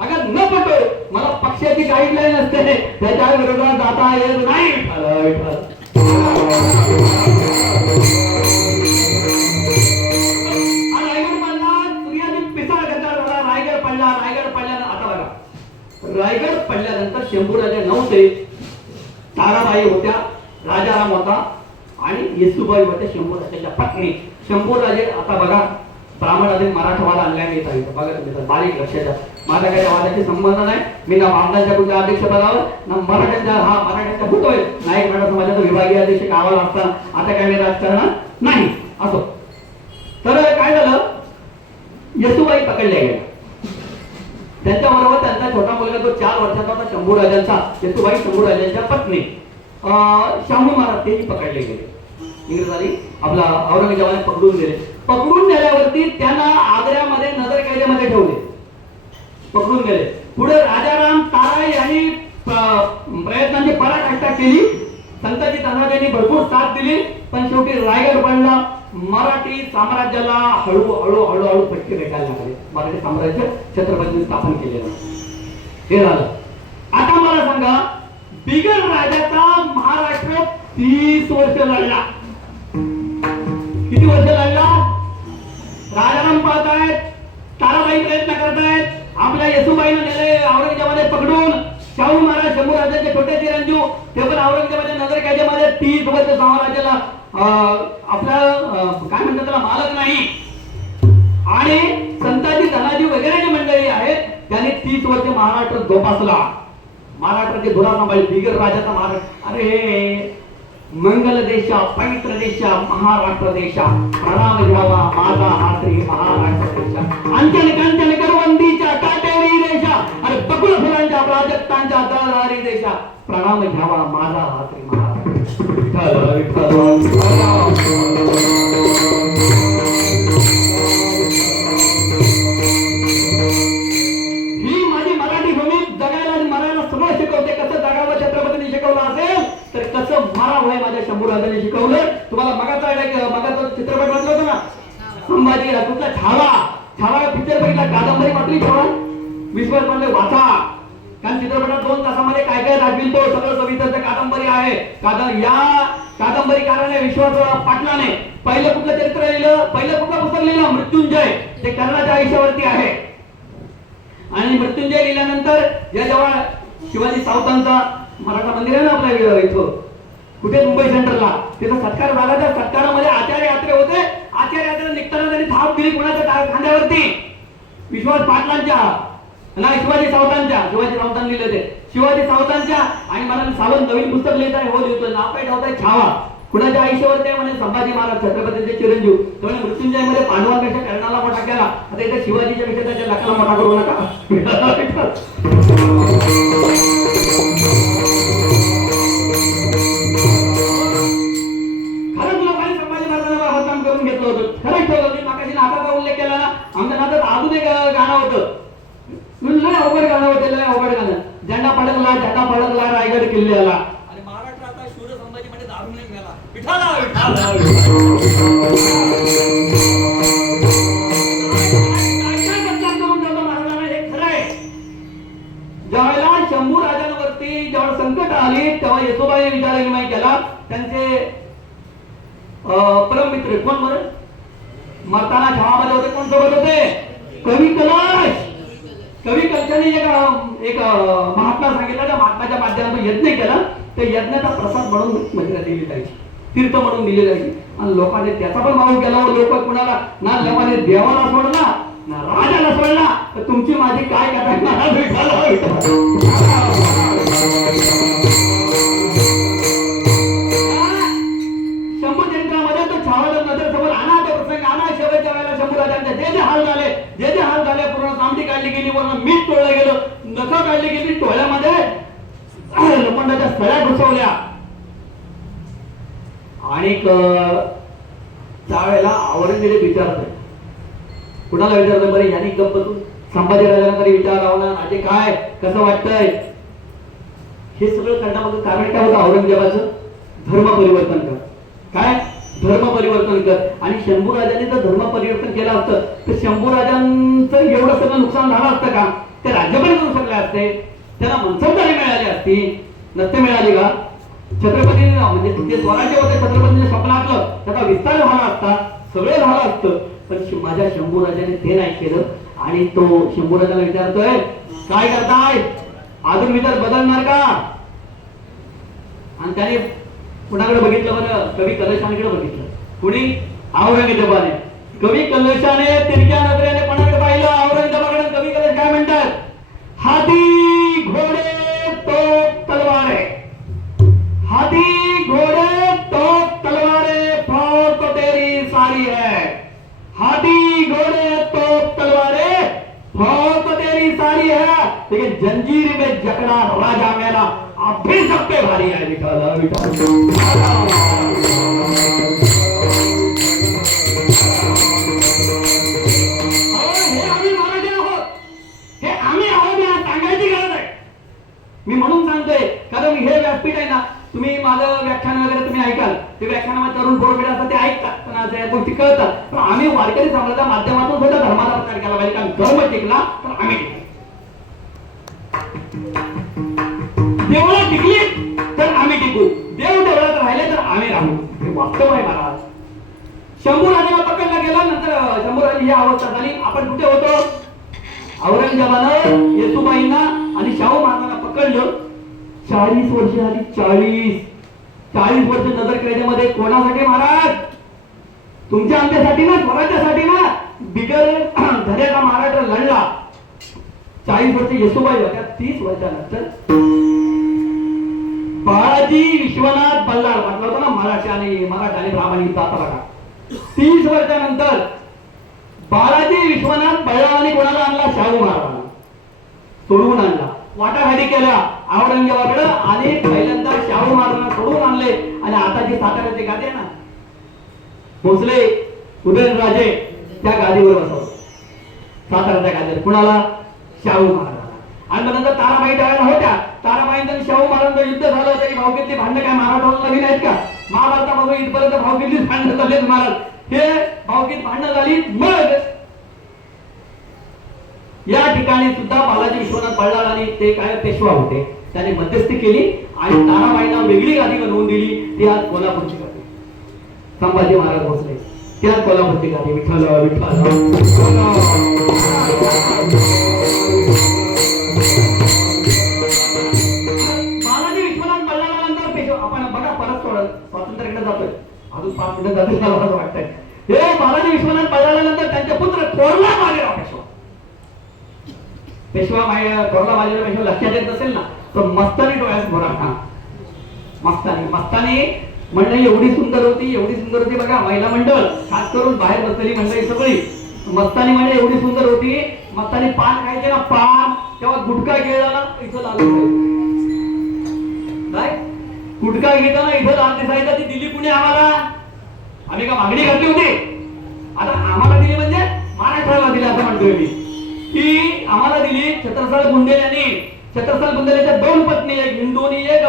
अगर न पटो मला पक्षाची गाईडलाईन असते त्याच्या विरोधात जाता येत नाही. रायगड पडला सूर्याने पिसाळ गटार झाला. रायगड पडला. रायगड पडल्यानंतर आता बघा रायगड पडल्यानंतर शंभूराजे नव्हते. ताराबाई होत्या, राजाराम होता आणि येसुबाई होत्या शंभूराजाच्या पत्नी. शंभूराजे आता बघा ब्राह्मणातील मराठवाडा आणल्याने येत आहे. बघा तुम्ही बारीक लक्ष द्या. माझा काही वादाची संबंध नाही. मी ना ब्राह्मणांच्या कुठल्या अध्यक्ष पदावर ना मराठ्यांच्या होतोय. नाईक मराठा समाजाचा विभागीय अध्यक्ष गावाला असताना आता काय मी राजकारणात नाही असो. तर काय झालं येसुबाई पकडल्या गेल्या. त्यांच्याबरोबर त्यांचा छोटा मुलगा जो 4 वर्षाचा होता शंभूराजांचा. येसुबाई शंभूराजांच्या पत्नी शाहू महाराज तेही पकडले गेले. इंग्रजांनी आपला औरंगजेबाने पकडून गेले. पकडून नेल्यावरती त्यांना आग्र्यामध्ये नजर कैदेमध्ये ठेवले. पकडून गेले. पुढे राजाराम तारा यांनी प्रयत्नांची पराकाष्ठा केली. संताजी तानाजींनी भरपूर साथ दिली. पण शेवटी रायगड पडला. मराठी साम्राज्याला हळूहळू हळूहळू फटके भेटायला लागले. मराठी साम्राज्य छत्रपतींनी स्थापन केलेलं हे झालं. आता मला सांगा बिगर राजाचा महाराष्ट्र 30 वर्ष लढला. किती वर्ष लढला? राजाराम पाहतायत, ताराबाई प्रयत्न करतायत. आपल्या येसुबाईनं नेले औरंगजेबाने पकडून. शाहू महाराज शंभूराजांचे छोटे चिरंजीव ते पण औरंगजेबाच्या नजर कैदेमध्ये 30 वर्ष साम्राज्याला आपला काय म्हणतात त्याला मालक नाही. आणि संताजी धनाजी वगैरे जी मंडळी आहेत त्यांनी 30 वर्ष महाराष्ट्र जोपासला. महाराष्ट्राची धुरा सांभाळली. बिगर राजाचा महाराष्ट्र. अरे मंगल देशा पवित्र देशा महाराष्ट्र देशा प्रणाम घ्यावा माझा हात्री महाराष्ट्र देशा. अंचल कंचन करवंदीच्या काटेरी देशा अरे बकुळ फुलांच्या प्राजक्तांच्या दळधारी देशा प्रणाम घ्यावा माझा हात्री महाराष्ट्र. ही माझी मराठी भूमी जगायला आणि मरायला सगळं शिकवते. कसं जगावं छत्रपतींनी शिकवलं असेल तर कसं मारावं हे माझ्या शंभूराजांनी शिकवलं. तुम्हाला मगाचा चित्रपट म्हटलं होतं ना संभाजी कुठला छावा पिक्चर बघितला. कादंबरी वाचली छावा 20 वर्ष म्हणले वाचा. कारण चित्रपटात 2 तासामध्ये काय काय दाखविल तो सगळं सविस्तर कादंबरी आहे. या कादंबरीकाराने विश्वास पाटलाने पहिलं कुठलं चरित्र लिहिलं, पहिलं कुठलं पुस्तक लिहिलं मृत्युंजय. ते कर्णाच्या आयुष्यावरती आहे. आणि मृत्युंजय लिहिल्यानंतर जेव्हा शिवाजी सावतांचा मराठा मंदिर आहे ना आपल्या इथं कुठे मुंबई सेंटरला, तिथं सत्कार झाला. त्या सत्कारामध्ये आचार्य यात्रे होते. आचार्य यात्रे निघताना त्यांनी थाप दिली कोणाच्या खांद्यावरती, विश्वास पाटलांच्या नाही शिवाजी सावतांनी लिहिले ते शिवाजी सावतांच्या. आणि मला सावंत नवीन पुस्तक लिहित आहे, हो लिहितोय, नाव काय ठेवताय छावा. कुणाच्या आयुष्यावर ते म्हणे संभाजी महाराज छत्रपतींचे चिरंजीव. त्यामुळे मृत्युंजय मध्ये पांडवांपेक्षा कर्णाला मोठा केला, आता इथे शिवाजीच्या पेक्षा त्याच्या लकाला मोठा करू नका. खरंच लोकांनी संभाजी महाराजांना बदनाम करून घेतलं होतं. खरंच ठेवलं. मागाशी नाथाचा उल्लेख केला ना, आमच्या नाथात अजून एक गाणं होतं, लय अवघड गाणं होतं, लय अवघड गाणं. झेंडा फडकला रायगड किल्ल्याला, आणि महाराष्ट्राचा शूर संभाजी म्हणजे दारून गेला. विठाला विठाला ज्यावेळेला शंभू राजांवरती जेव्हा संकट आली तेव्हा येसोबाईने विचार विनिमय केला. त्यांचे परममित्र कोण बरं मरताना छावामध्ये होते, कोण सोबत होते? कवी कलश. कवी कलशाने एक महात्मा सांगितलं, त्या महात्म्याच्या माध्यमातून यज्ञ केला. त्या यज्ञाचा प्रसाद म्हणून मंदिरात दिली जायची, तीर्थ म्हणून दिली जायची. आणि लोकांनी त्याचा पण भाव केला. लोक कुणाला ना लोकांनी देवाला सोडला ना राजाला सोडला, तर तुमची माझी काय कथा. शंभू चरित्रामध्ये तो छावाचा नजर समोर आणा तो प्रसंग आणा. शेवटच्या वेळेला शंभू राजांचे जे हाल झाले पूर्ण चामडी काढली गेली, पूर्ण मीठ तोडलं गेलं, नखं काढली गेली, टोळ्यामध्ये लोखंडाच्या सळ्या घुसवल्या. आणि त्यावेळेला औरंगजेब विचारतोय, कुणाला विचारतोय बरं यांनी गप्पतून संभाजी राजांना तरी विचारावं ना, राजे काय कसं वाटतंय. हे सगळं करण्यामागं कारण काय होतं? औरंगजेबाचं धर्म परिवर्तन कर. काय धर्म परिवर्तन कर. आणि शंभू राजांनी जर धर्म परिवर्तन केलं असतं तर शंभू राजांचं एवढं सगळं नुकसान झालं असतं का? ते राज्य पण करू शकले असते, त्यांना मनसबदारी मिळाली असती, नसते मिळाली का? छत्रपती म्हणजे ते स्वराज्य होते छत्रपतीच्या स्वप्नातलं, त्याचा विस्तार झाला असता, सगळं झालं असतं. पण माझ्या शंभू राजाने ते नाही केलं. आणि तो शंभू राजाला विचारतोय, काय करताय, अजून विचार बदलणार का? आणि त्याने कुणाकडे बघितलं बरं? कवी कलशांकडे बघितलं. कुणी? औरंगजेबाने. कवी कलशाने तिरक्या नजरेने कोणाकडे पाहिलं? औरंगजेबाकडे. कवी कलश काय म्हणतात? हाती घोडे तोप तलवारे, हाथी घोड़े तोप तलवारें फौज तो तेरी सारी है, हाथी घोड़े तोप तलवारें फौज तो तेरी सारी है, लेकिन जंजीर में जकड़ा राजा मेरा आप भी सब पे भारी है. विठाला विठाला मी म्हणून सांगतोय, कारण हे व्यासपीठ आहे ना, तुम्ही माझं व्याख्यान वगैरे तुम्ही ऐकाल, ते व्याख्यानामध्ये तरुण पोरकडे असतात ते ऐकतात, पण या गोष्टी कळतात. पण आम्ही वारकरी समाजाच्या माध्यमातून सुद्धा धर्माचा प्रचार केला पाहिजे, कारण धर्म टिकला तर आम्ही टिकू. देवळात टिकली तर आम्ही टिकू, देव देवळात राहिले तर आम्ही राहू. हे वास्तव आहे महाराज. शंभू राजाला पकडला गेला, नंतर शंभू राजाची ही अवस्था झाली. आपण कुठे होतो? औरंगजेबानं येसुबाईंना आणि शाहू महाराजांना पकडलं. 40 वर्ष झाली. 40 वर्ष नजर कैदेमध्ये. कोणासाठी महाराज? तुमच्या आमच्यासाठी ना, स्वराज्यासाठी ना. बिगर धड्याचा महाराष्ट्र लढला. 40 वर्ष येसुबाई होत्या. 30 वर्षानंतर बाळाजी विश्वनाथ बल्लाळ म्हटलं होतं ना, मराठा आणि ब्राह्मण युद्ध. आता बघा, 30 वर्षानंतर बाळाजी विश्वनाथ बल्लाळांनी कोणाला आणला? शाहू महाराजांना सोडवून आणला. वाटाघाटी केल्या औरंगजेबाकडे आणि पहिल्यांदा शाहू महाराजांना सोडून आणले. आणि आता जी साताऱ्याचे गादी आहे ना, भोसले उदयनराजे त्या गादीवर बसवलं. साताऱ्याच्या गादीवर कुणाला? शाहू महाराजांना. आणि मग नंतर ताराबाई त्यावेळेला होत्या. ताराबाईंचं शाहू महाराजांचं युद्ध झालं. तरी भावकीतली भांडणं काय महाराष्ट्राला नवीन आहेत का? महाभारतापासून इथपर्यंत भावकीतलीच भांडणं झालेत महाराज. हे भावकीत भांडणं झाली. मग या ठिकाणी सुद्धा बालाजी विश्वनाथ बल्लाळ आणि ते काय पेशवा होते, त्याने मध्यस्थी केली आणि ताराबाईंना वेगळी गादी बनवून दिली. ती आज कोल्हापूरची गादी. संभाजी महाराज भोसले ती आज कोल्हापूरची गादी. विठ्ठल विठ्ठल. जातील मला असं वाटतंय. हे बालाजी विश्वनाथ पळाल्यानंतर त्यांचे पुत्र थोरला बाजीराव पेशवा. पेशवा थोरला बाजीराव पेशवा लक्षात येत नसेल ना तर मस्तानी डोळ्यात भरा. हा मस्तानी मंडळी एवढी सुंदर होती बघा. महिला मंडळ खास करून बाहेर बसलेली मंडळी सगळी मस्तानी म्हणजे एवढी सुंदर होती. मस्तानी पान खायचे ना पान, तेव्हा गुटखा गिळला इथं लाल काय गुटखा घेताना इथं लाल दिसायचा. ती दिली कुणी आम्हाला? आम्ही का मागणी घातली होती? आता आम्हाला दिली म्हणजे महाराष्ट्राला दिली असं म्हणतोय मी की आम्हाला दिली. छत्रसाल बुंदेल्याने छत्रसाल बुंदेल्याच्या 2 पत्नी, एक हिंदू आणि एक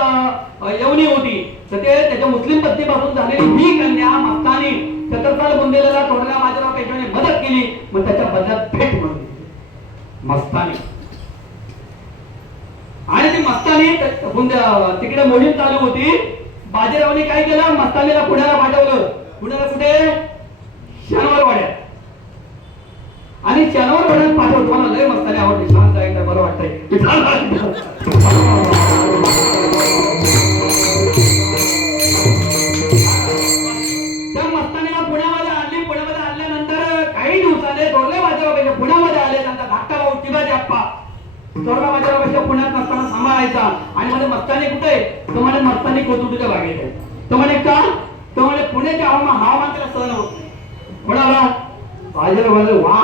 यवनी होती. तर ते त्याच्या मुस्लिम पत्नीपासून झालेली ही कन्या मस्तानी छत्रसाल बुंदेल्याला थोरल्या बाजीराव पेशव्याने मदत केली. मग त्याच्या बदल्यात भेट म्हणून मस्तानी. आणि ती मस्तानी तिकडे मोहीम चालू होती. बाजीरावने काय केलं? मस्तानीला पुण्याला पाठवलं. पुण्याला कुठे? शनिवारवाड्यात. आणि शनिवारवाड्यात पाठवतो. मला लय मस्तानी आवडते, शांत आहे, बरं वाटतंय. त्या मस्तानीला पुण्यामध्ये आणली. पुण्यामध्ये आणल्यानंतर काही दिवसाने थोरल्या बाजीराव पेशवा पुण्यामध्ये आले. त्यांचा धाकटा भाऊ शिवाजी आप्पा थोरला बाजीराव पेशवा पुण्यात नसताना सांभाळायचा. आणि म्हणजे मस्तानी कुठे? तो म्हणे मस्तानी कोथरूडच्या बागेत आहे. तो म्हणे का? तो म्हणे पुण्याचे हवामान त्याला सहन होत नाही. कोणाला? बाजीराव म्हणे वा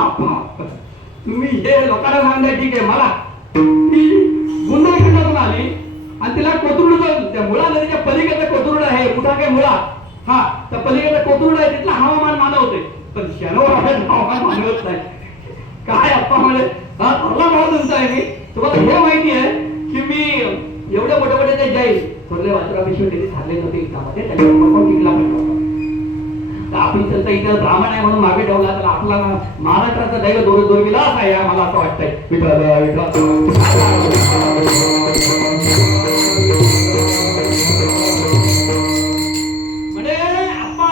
तुम्ही हे लोकांना सांगताय ठीक आहे. मला ती बुंदेलखंडातून आली आणि तिला कोथरूड, त्या मुळा नदीच्या पलीकडे कोथरूड आहे. कुठा काय मुळा, हा त्या पलीकडे कोथरूड आहे. तिथलं हवामान मानवते पण शनिवार हवामान मानवत नाही. काय अप्पा म्हणे हा थोरला भाऊ तुमचा आहे. मी तुम्हाला हे माहिती आहे की मी एवढे मोठे ते जाईल थोरले बाजीराव पेशवे कधी झाले नव्हते युद्धामध्ये. त्याच्यावर पण टिकला पण नव्हता. आपण त्यांचा इथे ब्राह्मण आहे म्हणून मागे ठेवला तर आपला महाराष्ट्राचा दैव दोरविलास आहे मला असं वाटतंय. म्हणजे आप्पा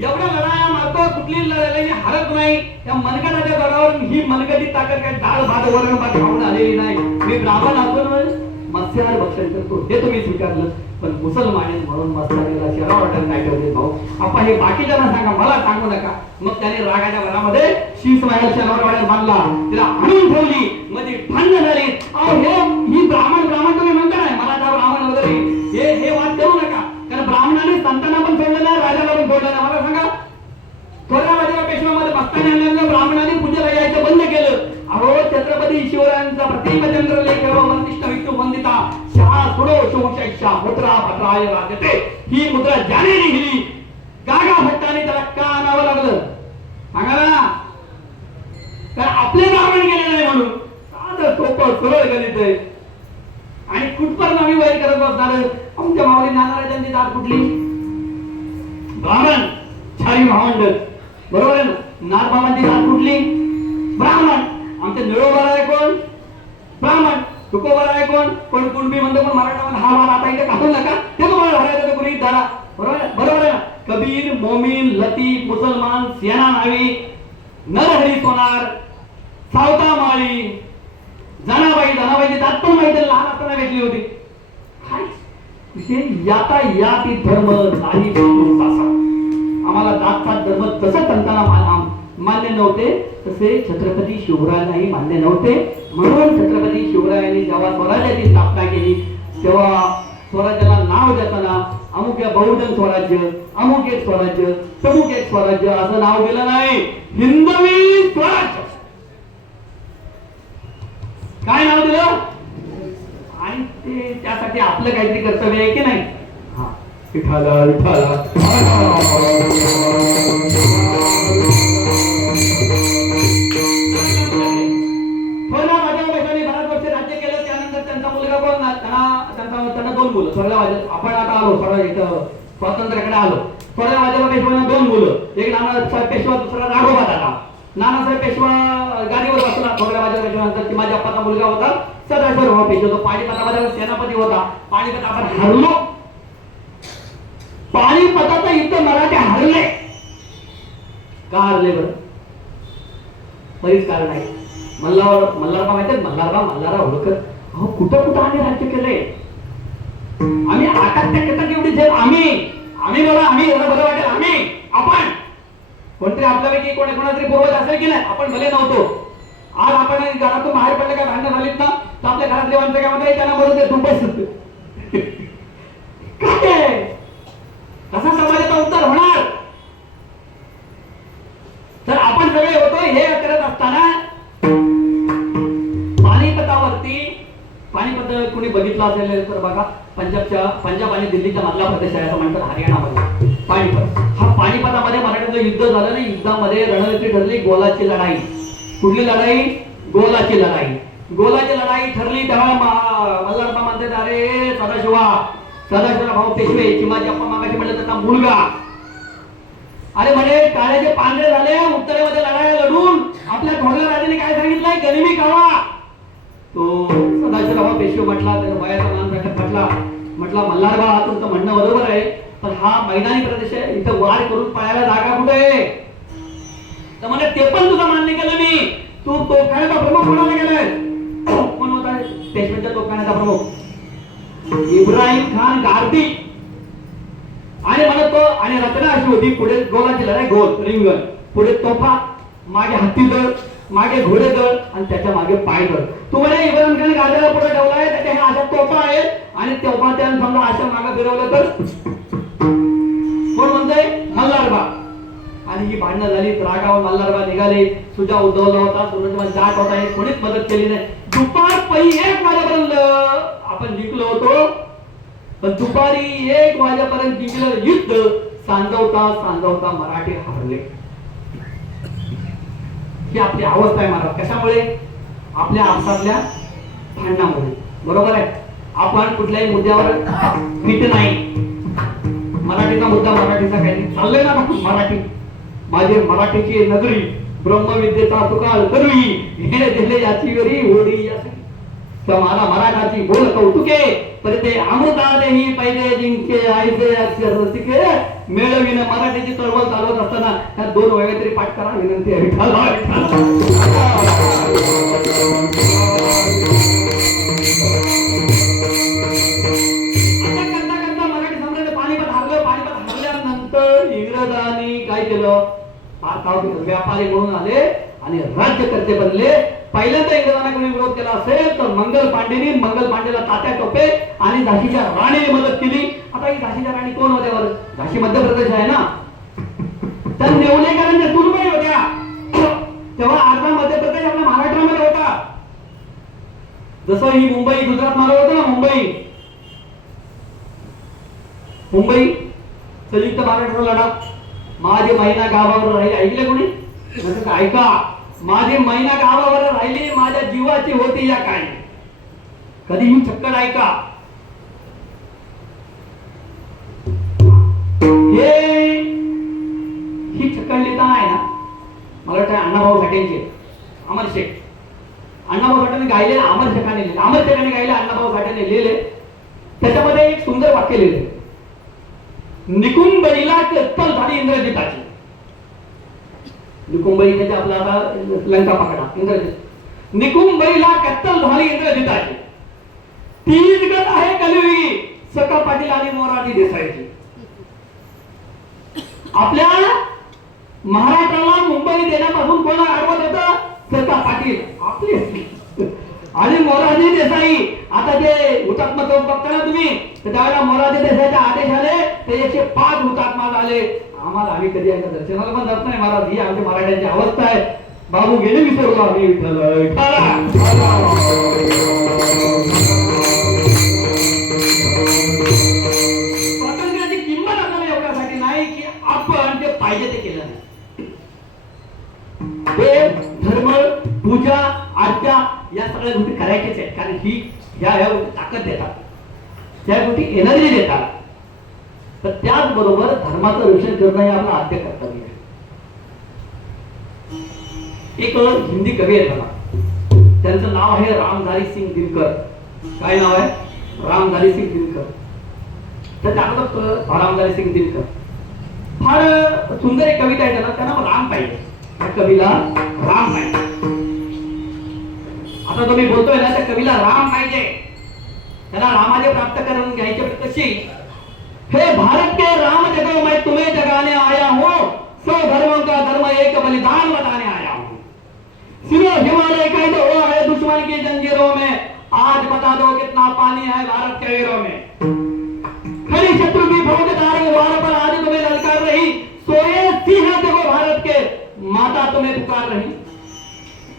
एवढ्या लढाया मारतो, कुठली लढाई हरत नाही. त्या मनगटाच्या जोरावर ही मनगटी ताकद काय डाळ भात वरण भात खाऊन आलेली नाही. मी ब्राह्मण असून मत्स्याहार भक्षण करतो हे तुम्ही स्वीकारलं. पण मुसलमान म्हणून मस्तानीला शनिवारवाड्यात नाही ठेवले भाऊ. आपण हे बाकीच्यांना सांगा, मला सांगू नका. मग त्याने रागाच्या भरामध्ये शीस महल शनिवारवाड्यात बांधला. तिला आणून ठेवली. मध्ये भांडण झाली. ही ब्राह्मण तुम्ही म्हणता नाही मला त्या ब्राह्मण वगैरे हे वाद करू नका. कारण ब्राह्मणाने संतांना पण सोडलं नाही, राजाला पण सोडलं नाही. मला सांगा थोरल्या बाजीराव पेशव्यामध्ये मस्तानी आणल्यानंतर ब्राह्मणाने पूजेला यायचं बंद केलं. अहो छत्रपती शिवरायांचा प्रतिमचंद्र लेख वंदिष्ट विष्णू वंदिता शहा सुडो शोषा मुद्रा भद्राय राजते. ही मुद्रा ज्याने निघली गागा भट्टाने त्याला का आणावं लागलं सांगा ना? कारण आपले ब्राह्मण गेले नाही म्हणून. साधं सोपं सरळ गणित आहे. आणि कुठपर्यंत आम्ही वैर करत बसणार? आमच्या मावली नानाराजांची जात कुठली? ब्राह्मण. छारी भावंड बरोबर आहे ना? नाथबाबांची जात कुठली? ब्राह्मण. आमच्या निळोबाला आहे कोण? ब्राह्मण. तुकोबाला आहे कोण? कोण कुणबी म्हणतो, कोण मराठा. हा मान आता इथे काढू नका, ते तुम्हाला भरायचं कुणी धरा. बरोबर आहे ना? कबीर, मोमीन, लतीफ, मुसलमान, सियाना नाविक, नरहरी सोनार, सावता माळी, जनाबाईची जात पण माहिती लहान असताना भेटली होती. याता याती धर्म नाही आम्हाला जातपात धर्म तसं संतांना मान्य नव्हते, तसे छत्रपती शिवरायांनाही मान्य नव्हते. म्हणून छत्रपती शिवरायांनी जेव्हा स्वराज्याची स्थापना केली तेव्हा स्वराज्याला नाव देताना अमुक बहुजन स्वराज्य, अमुक एक स्वराज्य, तमुक एक स्वराज्य असं नाव दिलं नाही. हिंदवी स्वराज्य काय नाव दिलं? आणि ते त्यासाठी आपलं काहीतरी कर्तव्य आहे की नाही? हा विठाला विठाला त्यांना 2 मुलं. आपण आता आलो स्वातंत्र्याकडे आलो. थोड्या बाजीराव पेशव्यांना 2 मुलं. एक नानासाहेब पेशवा, दुसरा राघोबा दादा. नानासाहेब पेशवा गादीवर बसला. थोड्या बाजीराव पेशव्यानंतर माझ्या अप्पाचा मुलगा होता सदाशिवराव पेशवा. तो पाणीपतामध्ये सेनापती होता. पाणीपत आपण हरलो. पाणीपताचं युद्ध मराठे हरले. का हरले बरं? बरीच कारण आहे. मल्हारबा माहिती? मल्हारबा होळकर. अहो कुठं आम्ही राज्य केलंय. आम्ही आकाश एवढी आम्ही बरं वाटेल आम्ही आपण कोणतरी आपल्यापैकी कोणातरी पूर्वज असेल की नाही, आपण भले नव्हतो. आज आपण घरातून बाहेर पडलं काय भांडणं झालीत ना, तर आपल्या घरातल्या माणसं काय म्हणतात त्यांना बरोबर दुबई काय कसा समाजाचा उद्धार होणार. तर आपण सगळे होतो हे करत असताना पानिपत कुणी बघितलं असेल तर बघा, पंजाब आणि दिल्लीच्या मधला प्रदेश आहे असं म्हणतात, हरियाणामध्ये पानिपत. हा पानिपतामध्ये मराठ्यांचं युद्ध झालं नाही. युद्धामध्ये रणनीती ठरली गोलाची लढाई. कुठली लढाई? गोलाची लढाई. गोलाची लढाई ठरली तेव्हा मल्हारबा म्हणतात अरे सदाशिवा भाऊ पेशवे चिमाजी अप्पा मागाशी म्हणलं त्याचा मुलगा, अरे म्हणे काळ्याचे पांढरे झाले, उत्तरेमध्ये लढाया लढून आपल्या थोरल्या राजाने काय सांगितलंय, गनिमी काढा. तो सदाशिवराव पेशवे म्हटला, त्याचा वयाचा मान राखत म्हटला मल्हारबा तुमचं म्हणणं बरोबर आहे, पण हा मैदानी प्रदेश आहे, इथं वार करून पळायला जागा कुठे आहे. तर म्हणे ते पण तुझं मान्य केलं मी. तू तोफखान्याचा प्रमुख कोणाला गेलाय? कोण होता पेशव्यांच्या तोफखान्याचा प्रमुख? इब्राहिम खान गारदी. आणि म्हणतो आणि रचना अशी होती, पुढे गोलाची लढाई, गोल रिंगण, पुढे तोफा, मागे हत्तीदळ, मागे घोडेदळ आणि त्याच्या मागे पायदळ. तुम्हाला इब्राहिम खान गार्दीला पुढे ठेवलाय, त्याच्या ह्या अशा तोफा आहेत आणि तेव्हा त्यानं समजा अशा मागे फिरवलं तर कोण म्हणतंय? मल्हारबा. आणि ही भांडणं झाली, रागावर मल्हारबा निघाले. सुजा उद्धवला होता, सूरजमान जाट होता, हे कोणीच मदत केली नाही. दुपार 1 वाजेपर्यंत आपण जिंकलो होतो, पण दुपारी 1 वाजेपर्यंत जिंकलं युद्ध सांजवता मराठी हारले. ही आपली अवस्था आहे महाराज. कशामुळे? आपल्या आपसातल्या भांडणामुळे. बरोबर आहे. आपण कुठल्याही मुद्द्यावर नीट नाही. मराठीचा मुद्दा मराठीचा काही चाललंय ना मराठी. माझे मराठीची नगरी ब्रह्मविद्येचा तुकाळ करवी हे दिले याची वरी होडी याची मला मराठाची बोल कौतुके परिते अमृतादेही पहिले जिंके आईचे अक्षर रसिके मिळविन. मराठीची चळवळ चालवत असताना ह्या 2 वेळा तरी पाठ करा, विनंती आहे. मराठी सम्राट पानिपत हरल्यानंतर इंग्रजांनी काय केलं? व्यापारी म्हणून आले आणि राज्यकर्ते बनले. पहिल्यांदा इंग्रजांना कोणी विरोध केला असेल तर मंगल पांडेला तात्या टोपे आणि झाशीच्या राणीने मदत केली. आता ही झाशीच्या राणी कोण होत्या? बरं, झाशी मध्य प्रदेश आहे ना. तर नेवलेकरांच्या सुनबाई होत्या. तेव्हा अर्धा मध्य प्रदेश आपल्या महाराष्ट्रामध्ये होता. जसं ही मुंबई गुजरात मध्ये होतं ना, मुंबई संयुक्त महाराष्ट्र लढा. माझी महिना गावावर राहिली, ऐकले कोणी? ऐका, माझी महिना गावावर राहिली, माझ्या जीवाची होती या काय. कधी ही छक्कड ऐका. ही छक्कड लिहिता आहे ना, मला वाटतं अण्णाभाऊ साठेंचे, अमर शेख. अण्णाभाऊ साठेने गायले, अमर शेखाने गायले, अण्णाभाऊ साठेने लिहिले. त्याच्यामध्ये एक सुंदर वाक्य लिहिले, निकुंबईला कत्तल झाली इंद्रजिताची. निकुंबई म्हणजे आपला आता लंका पकडा, इंद्रजित. निकुंबईला कत्तल झाली इंद्रजिताची, तीच गत आहे कलियुगी सका पाटील आणि मोरारजी देसाईची. आपल्या महाराष्ट्राला मुंबई देण्यापासून कोणा अडवत होतं? सका पाटील आपले आणि मोरारजी देसाई. आता जे हुतात्मा चौक बघता ना तुम्ही, तर त्यावेळेला मोरारजी देसाईचे आदेश आले, ते 105 हुतात्मा झाले. आम्हाला आम्ही कधी यांच्या दर्शनाला पण जात नाही महाराज. ही आमच्या मराठ्यांची अवस्था आहे. बाबू गेले विसरलो आम्ही विठ्ठल. स्वातंत्र्याची किंमत आपल्याला एवढ्यासाठी नाही की आपण जे पाहिजे ते केलं नाही. हे धर्म, पूजा, आज्ञा या सगळ्या गोष्टी करायच्याच आहेत, कारण ही या ताकद देतात, त्या गोष्टी एनर्जी देतात. तर त्याचबरोबर धर्माचं रक्षण करणं हे आपलं आद्य कर्तव्य आहे. एक हिंदी कवी आहे बघा, त्यांचं नाव आहे रामधारी सिंग दिनकर. काय नाव आहे? रामधारी सिंग दिनकर. तर त्यानंतर रामधारी सिंग दिनकर फार सुंदर एक कविता आहे, त्याला नाव राम पाहिजे. त्या कवीला राम पाहिजे. आता तुम्ही बोलतोय ना, त्या कवीला राम पाहिजे, त्याला रामाचे प्राप्त करून घ्यायचे. कशी? हे भारत के राम जगो मैं तुम्हें जगाने आया हूं, बलिदान बताने आया हूं। सिरो हिमालय कह दो है दुश्मन की जंजीरों में, आज बता दो कितना पानी है भारत के वीरों में। खड़ी शत्रु की फौजदार द्वार पर आज तुम्हें ललकार रही, सोए सिंह देखो भारत के, माता तुम्हें पुकार रही।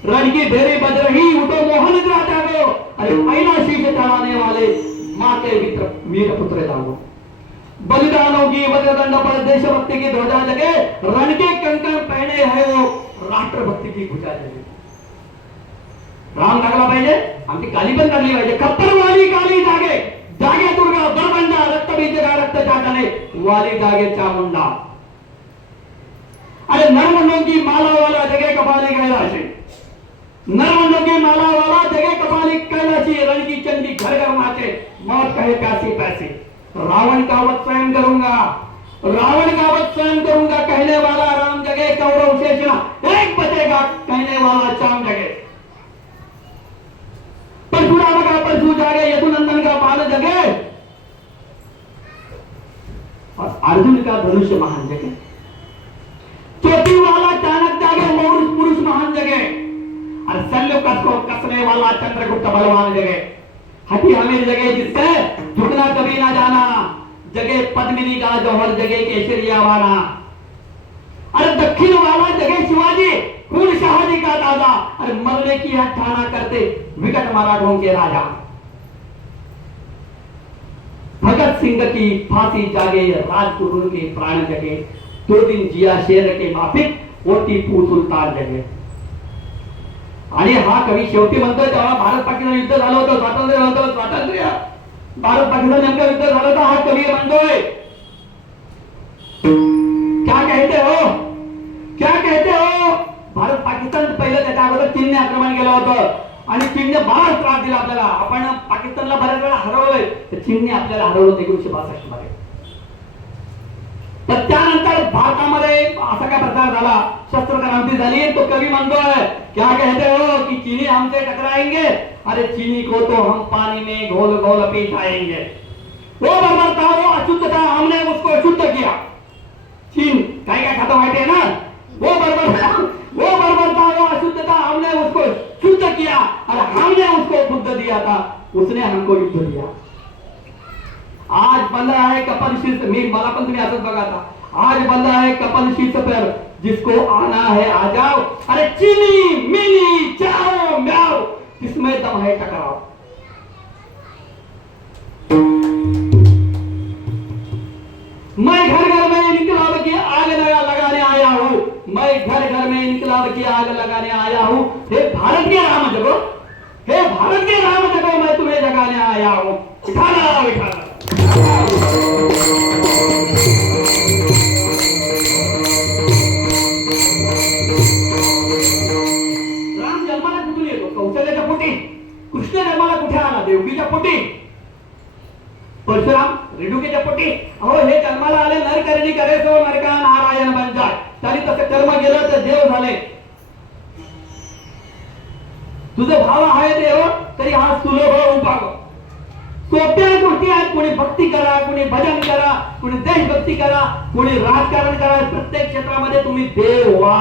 रण की ढेरी बज रही, उठो मोहन जागो, अरे पहला शीश चढ़ाने वाले माँ के वीर पुत्र जागो। बलिदानों की वज्रदंड पर देशभक्ति की ध्वजा जगे, रण के कंकण पहने हैं वो राष्ट्रभक्ती की खुजा जगे। राम लागला पाहिजे, आमची काली पण लागली पाहिजे। खप्परवाली काली जागे, जागे दुर्गा बरबंडा, रक्त बीज का रक्त चाटणे वाली जागे चामुंडा। अरे नरमंडों की माला वाला जगे कपाली कैलाशी, नरमंडों की माला वाला जगे कपाली कैलाशी। रण की चंडी घर घर नाचे, मौत कहे प्यासी प्यासी। रावण का वध स्वयं करूंगा, रावण का वध स्वयं करूंगा, कहने वाला राम जगे कौरव शेषना एक बचेगा, कहने वाला चाम जगे। परशुराम का परशु जागे, यदुनंदन का बाल जगे, और अर्जुन का धनुष महान जगे। चोटी वाला चाणक जागे, मौर्य पुरुष महान जगे, और शल्य को कसने वाला चंद्रगुप्त बलवान जगे। हठी हमीर जगे जिससे झुकना कभी ना जाना, जगे पद्मिनी का जौहर जगे केसरिया वाला। अरे दक्षिण वाला जगे शिवाजी, खून शाहजी का दादा, अरे मरने की ठाना करते विकट मराठों के राजा। भगत सिंह की फांसी जागे, राजगुरु के प्राण जगे, 2 दिन जिया शेर के माफिक, वो टीपू सुलतान जगे। आणि हा कवी शेवटी म्हणतोय तेव्हा भारत पाकिस्तान युद्ध झालं होतं, स्वातंत्र्य होतं, स्वातंत्र्य भारत पाकिस्तान नेमकं युद्ध झालं होतं, हा कवी म्हणतोय क्या कहते हो, क्या कहते हो। भारत पाकिस्तान पहिलं त्याच्या अगोदर चीनने आक्रमण केलं होतं आणि चीनने बराच त्रास दिला आपल्याला, आपण पाकिस्तानला बऱ्याच वेळा हरवलंय, तर चीनने आपल्याला हरवलं 1962 मध्ये। तर त्यानंतर भारतामध्ये असा काय प्रकार झाला, शस्त्रक्रांती झाली, तो कवी म्हणतोय क्या कहते हो कि चीनी हमसे टकराएंगे, अरे चीनी को तो हम पानी में घोल घोल पिटाएंगे। वो बर्बर था, वो अशुद्ध था, हमने उसको शुद्ध किया। चीन काय काय खाता माहिती है ना, वो बर्बर था, वो अशुद्ध था, हमने उसको शुद्ध किया, और हमने उसको बुद्ध दिया था, उसने हमको युद्ध दिया। आज बंद है कपल शीर्ष, मला पण तुम्ही असंच बघा आता, आज बंद है कपल शीर्ष पर, जिसको आना है आ जाओ, अरे चीनी मिनी चाओ म्याओ, किसमें दम है टकराओ। मैं घर घर में इनकलाब की आग लगाने आया हूं, मैं घर घर में इनकलाब की आग लगाने आया हूं। हे भारत के राम जगो, हे भारत के राम जगो, मैं तुम्हें जगाने आया हूं। उठाना उठाना राम जन्माला कुठून येतो, कौशल्याच्या पोटी। कृष्ण जन्माला कुठे आला, देवकीच्या पोटी। परशुराम रेणुकेच्या पोटी। अहो हे जन्माला आले नरकरणी करे सो नरका नारायण बन जाय, तरी तसं कर्म गेलं तर देव झाले। तुझं भाव आहे देव, तरी हा सुलभ उपाय, सोप्या गोष्टी आहेत। कोणी भक्ती करा, कोणी भजन करा, कोणी देशभक्ती करा, कोणी राजकारण करा, प्रत्येक क्षेत्रामध्ये तुम्ही देव व्हा।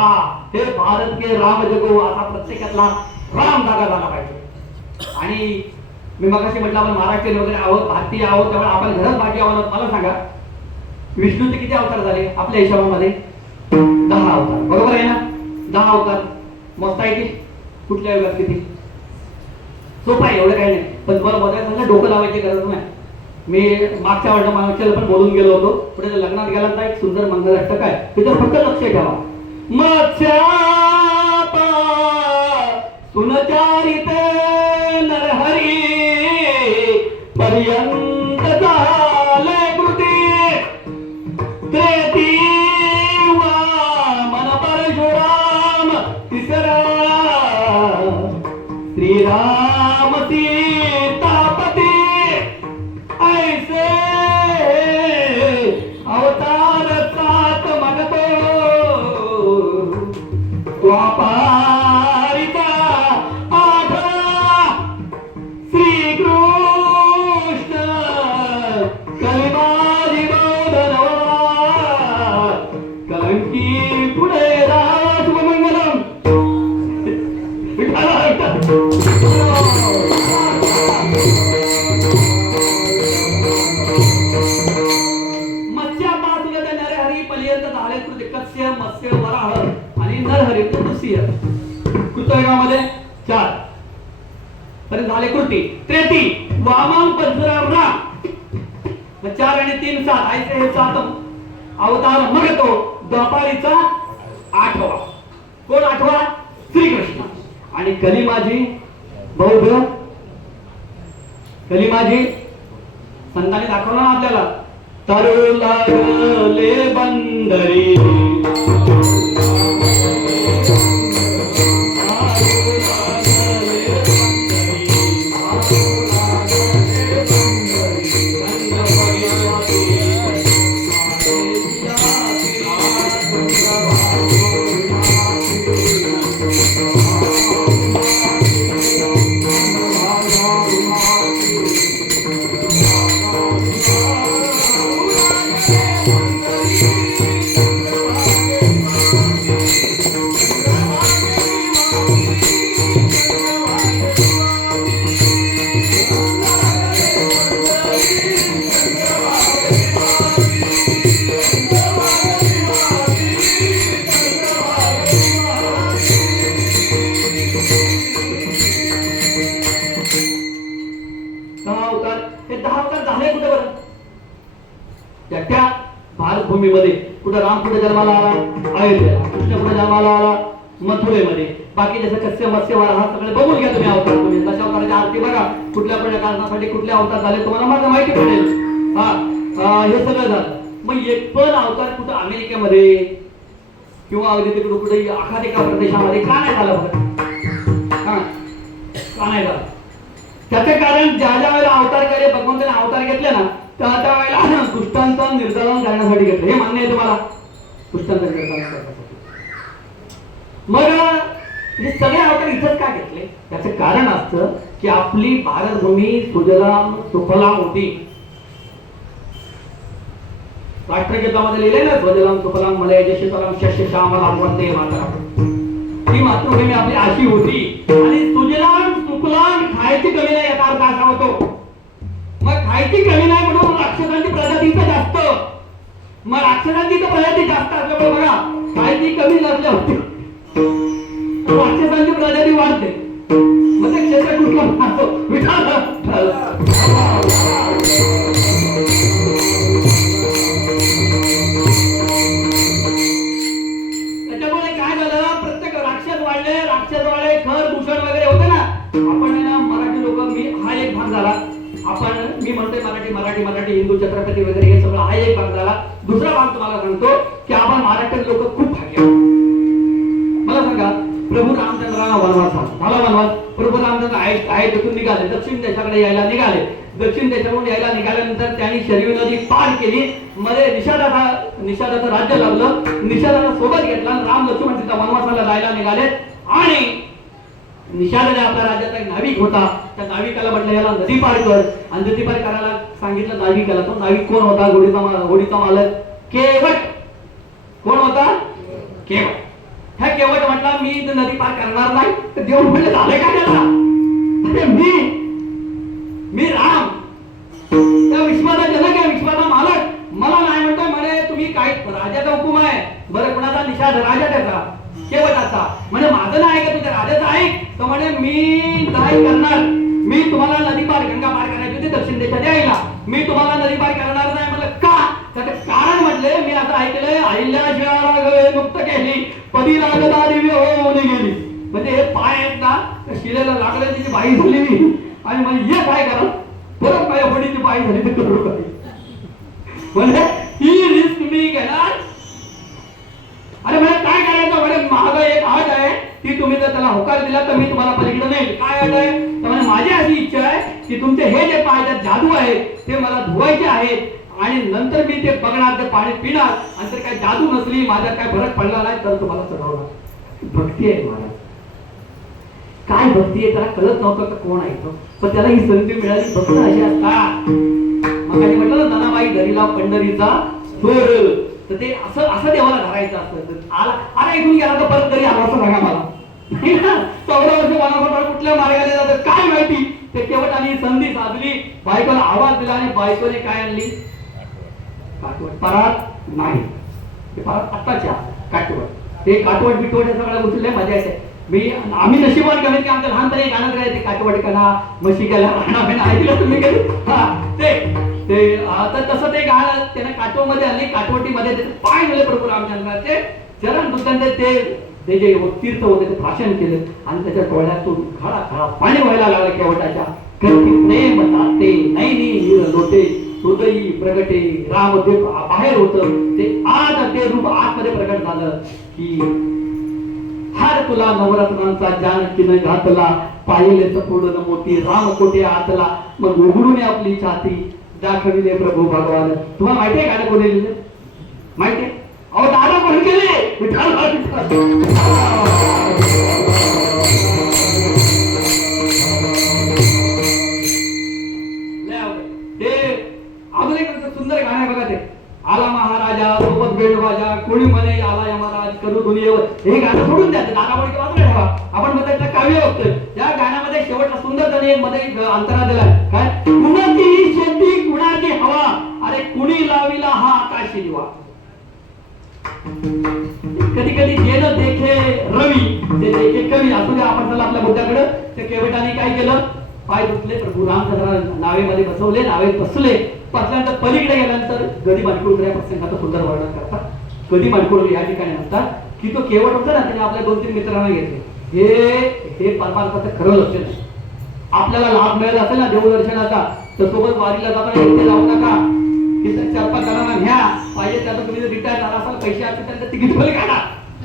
हे भारत के राम जगो, असा प्रत्येकातला राम जागा झाला पाहिजे। आणि मी मगाशी म्हटलं आपण महाराष्ट्रीयन वगैरे आहोत, भारतीय आहोत, त्यामुळे आपण घरच भाग्य आहोत। मला सांगा विष्णूचे किती अवतार झाले आपल्या हिशोबामध्ये? 10 अवतार, बरोबर आहे ना? 10 अवतार मोजता येतील कुठल्या युगात किती? सोपं आहे, एवढं काही नाही, पण तुम्हाला बघायचं म्हणजे डोकं लावायची गरज नाही। मी मागच्या वर्षाला पण बोलून गेलो होतो, पुढे लग्नात गेल्यानंतर एक सुंदर मंगलाष्टक आहे, त्याच्यावर फक्त लक्ष ठेवा। मत्स्यापा सुनचारिते नरहरी पर्यंत झाले कृती, त्रेती वामन परशुराम तिसरा श्रीराम सीतापती, ऐसे अवतार 7 मगतो द्वापारिता 8 श्री कृष्ण कलिमाजी बोधनवा, कलंकी पुढे राजवन झाले कृती. त्रेती वामन परशुराम राम. 4 आणि 3 7 ऐसे हे 7 अवतार. मग तो द्वापारीचा 8वा. कोण 8वा? श्रीकृष्ण. आणि कलिमाजी बौद्ध. कलिमाजी संतांनी दाखवलं ना आपल्याला. तरु लागले बंदरी भूमीमध्ये. कुठं राम कुठे जन्माला आला? अयोध्येला. कृष्ण कुठे जन्माला आला? मथुरेमध्ये. बाकी जसं कस्य मत्स्य वराह सगळे बघून घ्या तुम्ही अवतार. तुम्ही तशा अवताराची आरती बघा. कुठल्या कारणासाठी कुठले अवतार झाले तुम्हाला माझं माहिती पडेल. हे सगळं झालं. मग एक पण अवतार कुठं अमेरिकेमध्ये किंवा अगदी तिकडे कुठे आखातिका प्रदेशामध्ये का नाही झाला बघा? का नाही झाला? त्याचं कारण ज्या ज्या वेळेला अवतार केले भगवंताने अवतार घेतले ना त्या वेळेला दुष्टांचं निर्धारण करण्यासाठी घेतलं. हे मान्य आहे तुम्हाला? दुष्टांचं निर्धारण करण्यासाठी. मग हे सगळे अवतार इथंच का घेतले? त्याचं कारण असतं की आपली भारतभूमी सुजलाम सुफलाम होती. राष्ट्रगीतामध्ये लिहिले ना, सुजलाम सुफलाम मलयज शीतलाम शस्य श्यामलाम वंदे मातरम. ही मातृभूमी आपली अशी होती. आणि सुजलाम सुफलाम खायची कमी नाही याचा अर्थ असा होतो. मग खायची कमी नाही म्हणून राक्षसांची प्रजाती जास्त. मग राक्षसांची प्रजाती जास्त असल्यामुळे बघा खायची कमी नसल्या होती राक्षसांची प्रजाती वाढते. मग ते क्षेत्र कुठलं त्याच्यामुळे काय झालं? प्रत्येक राक्षस वाढले खर दूषण वगैरे होते ना. आपण ना मराठी लोक, मी हा एक भाग झाला. मी म्हणतोय मराठी हिंदू छत्रपती वगैरे हे सगळं हा एक भाग झाला. दुसरा भाग तुम्हाला सांगतो की आपण मराठी लोक खूप भाग्य. मला सांगा, प्रभू रामचंद्रांना वनवास झाला. वनवास. प्रभू रामचंद्र अयोध्येतून निघाले, दक्षिण देशाकडे यायला निघाले. दक्षिण देशाकडून यायला निघाल्यानंतर त्यांनी शरयू नदी पार केली. मध्ये निषादाचं राज्य लाभलं. निषादाला सोबत घेतला. राम लक्ष्मण सीता वनवासाला जायला निघाले. आणि निषादाने आपल्या राज्याचा एक नाविक होता. त्या नाविकाला म्हटलं याला नदी पार कर. आणि नदी पार करायला सांगितलं नाविकाला. तो नाविक कोण होता? होडीचा मालक केवट. कोण होता? केवट. ह्या केवट म्हटला मी नदी पार करणार नाही. तर देव म्हटलं झालं काय त्याला? मी राम, त्या विश्वाचा जनक आहे, विश्वाचा मालक. मला नाही म्हणतोय म्हणे तुम्ही काय राजाचा हुकूम आहे. बरं कुणाचा? निषाद राजा त्याचा केवटाचा. म्हणजे माझं नाही का तुझ्या राजाचं ऐक. तर म्हणे मी नाही करणार. मी तुम्हाला नदी पार गंगा पार करायची होती दक्षिण देशात यायला. मी तुम्हाला नदी पार करणार नाही. म्हणलं का? त्याचं कारण म्हटले मी असं ऐकलंय अहिल्याशिवाय मुक्त केली पदी लागदा दिव्य होऊन गेली. म्हणजे हे पाय आहेत ना शिलेला लागले तिची बाई झाली. आणि म्हणजे हे काय करा परत माझ्या होडीची बाई झाली तर करू काही. म्हणजे ही रिस्क मी घेणार. अरे म्हणजे काय करायचं? म्हणजे माझा एक अट आहे की तुम्ही जर त्याला होकार दिला तर मी तुम्हाला पलीकडे नाही. काय अट आहे? तर म्हणजे माझी अशी इच्छा आहे की तुमचे हे जे पाय जादू आहे ते मला धुवायचे आहेत. आणि नंतर मी ते बघणार, ते पाणी पिणार. आणि तर काही जादू नसली, माझ्यात काय फरक पडला नाही तर तुम्हाला चढवणार. भक्ती आहे महाराज. काय भक्ती आहे त्याला कळत नव्हतं का कोण आहे तो. पण त्याला ही संधी मिळाली. भक्त अशी असतात. मग म्हटलं ना जनाबाई घरीला पंढरीचा चोर. तर ते असं देवाला धरायचं असतं. अरे इथून गेला तर परत घरी आला असं सांगा मला. 14 वर्ष वनासाठी कुठल्या मार्गाने जातं काय माहिती. ते केवट आणि संधी साधली. बायकोला आवाज दिला आणि बायकोने काय आणली? काटवट. परात नाही. ते परात आत्ताच्या काटवट. ते काटवट बिटवट या सगळ्या गोष्टी लय मजा येते. आम्ही नशिबान कमीत की आमच्या लहानपणी गाणं करायचे काटवडकना म्हशी गेला राणा ऐकलं तुम्ही कधी? हा ते ते आता तसं ते गाणं त्याने काटोमध्ये आले काटवटीमध्ये पाय गेले प्रभू रामचंद्राचे चरण दुसऱ्यांचे ते जे तीर्थ होते ते भाषण केलं आणि त्याच्या डोळ्यातून खळा खळा पाणी व्हायला लागलं केवटाच्या करती प्रेम ताते नैनी नीर लोटे हृदयी प्रगटे रामदेव बाहेर होत ते आज ते रूप आतमध्ये प्रगट झालं की हार तुला नवरत्नांचा जानकीनं घातला पाहिले सपूर्ण मोठी राम कोठे आतला मग उघडून आपली छाती दाखविले प्रभू भगवान. तुम्हाला माहितीये गाणं कोणी लिहिलं? माहितीये? अहो दादा कोण केले? विठाल अजून एक सुंदर गाणं आहे बघा ते आला महाराजा सोबत बेडवाजा कोणी म्हणे आला यमराज करू दुनियेवर. हे गाणं सोडून द्या दादा कोणी बाजूला ठेवा. आपण मध्ये काव्य बघतोय या गाण्यामध्ये शेवटला सुंदर त्याने मध्ये अंतरा दिलाय काय कुणाची शेती कुणाची हवा अरे कुणी लाविला हा आकाशी दिवा. कधी कधी जे न देखे रवी ते देखे कवी असू दे. आपण चला आपल्या मुद्द्याकडे ते केवटाने काय केलं पाय धुतले प्रभू रामचंद्र नावेमध्ये बसवले नावेत बसले बसल्यानंतर पलीकडे गेल्यानंतर गदी मानकुळकर या प्रसंगाचं सुंदर वर्णन करतात. गदी मानकुळकर या ठिकाणी म्हणतात की तो केवट होता ना त्याने आपल्या 2-3 मित्रांना घेतले. हे परमार्थाचं खरं लक्षण आहे. आपल्याला लाभ मिळाला असेल ना देवदर्शनाचा तर सोबत वारीला जाताना इथे जाऊ नका तिथे 4-5 जणांना घ्या पाहिजे त्याचा तुम्ही रिटायर झाला असाल पैसे असतील त्यांचं तिकीट भले काढा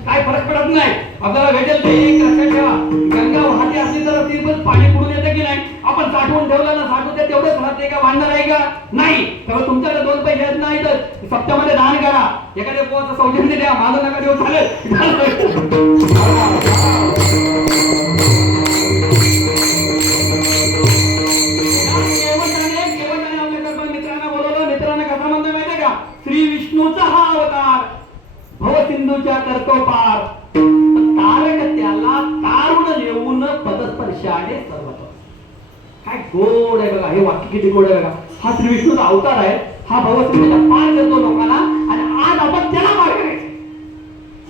काय फरक पडत नाही. आपल्याला भेटेल ते एक लक्षात ठेवा गंगा वाहते असली तर ती पण पाणी पुढून येतं की नाही आपण साठवून ठेवलं ना साठवून ते तेवढंच राहते का वाढणार आहे का नाही. तेव्हा तुमच्याकडे 2 पैसे येत नाही तर सप्त्यामध्ये दान करा एखाद्या पोहाचं सौजन्य द्या माझं नका देऊ चालेल. श्री विष्णूचा हा अवतार भवसिंधूच्या करतो पार तारक त्याला तारुण येऊन पदस्पर्शाने सर्वतो. काय गोड आहे बघा हे वाक्य किती गोड आहे बघा. हा श्री विष्णूचा अवतार आहे हा भवसिंधूच्या पार करतो लोकांना आणि आज आपण त्याला पार करायचं.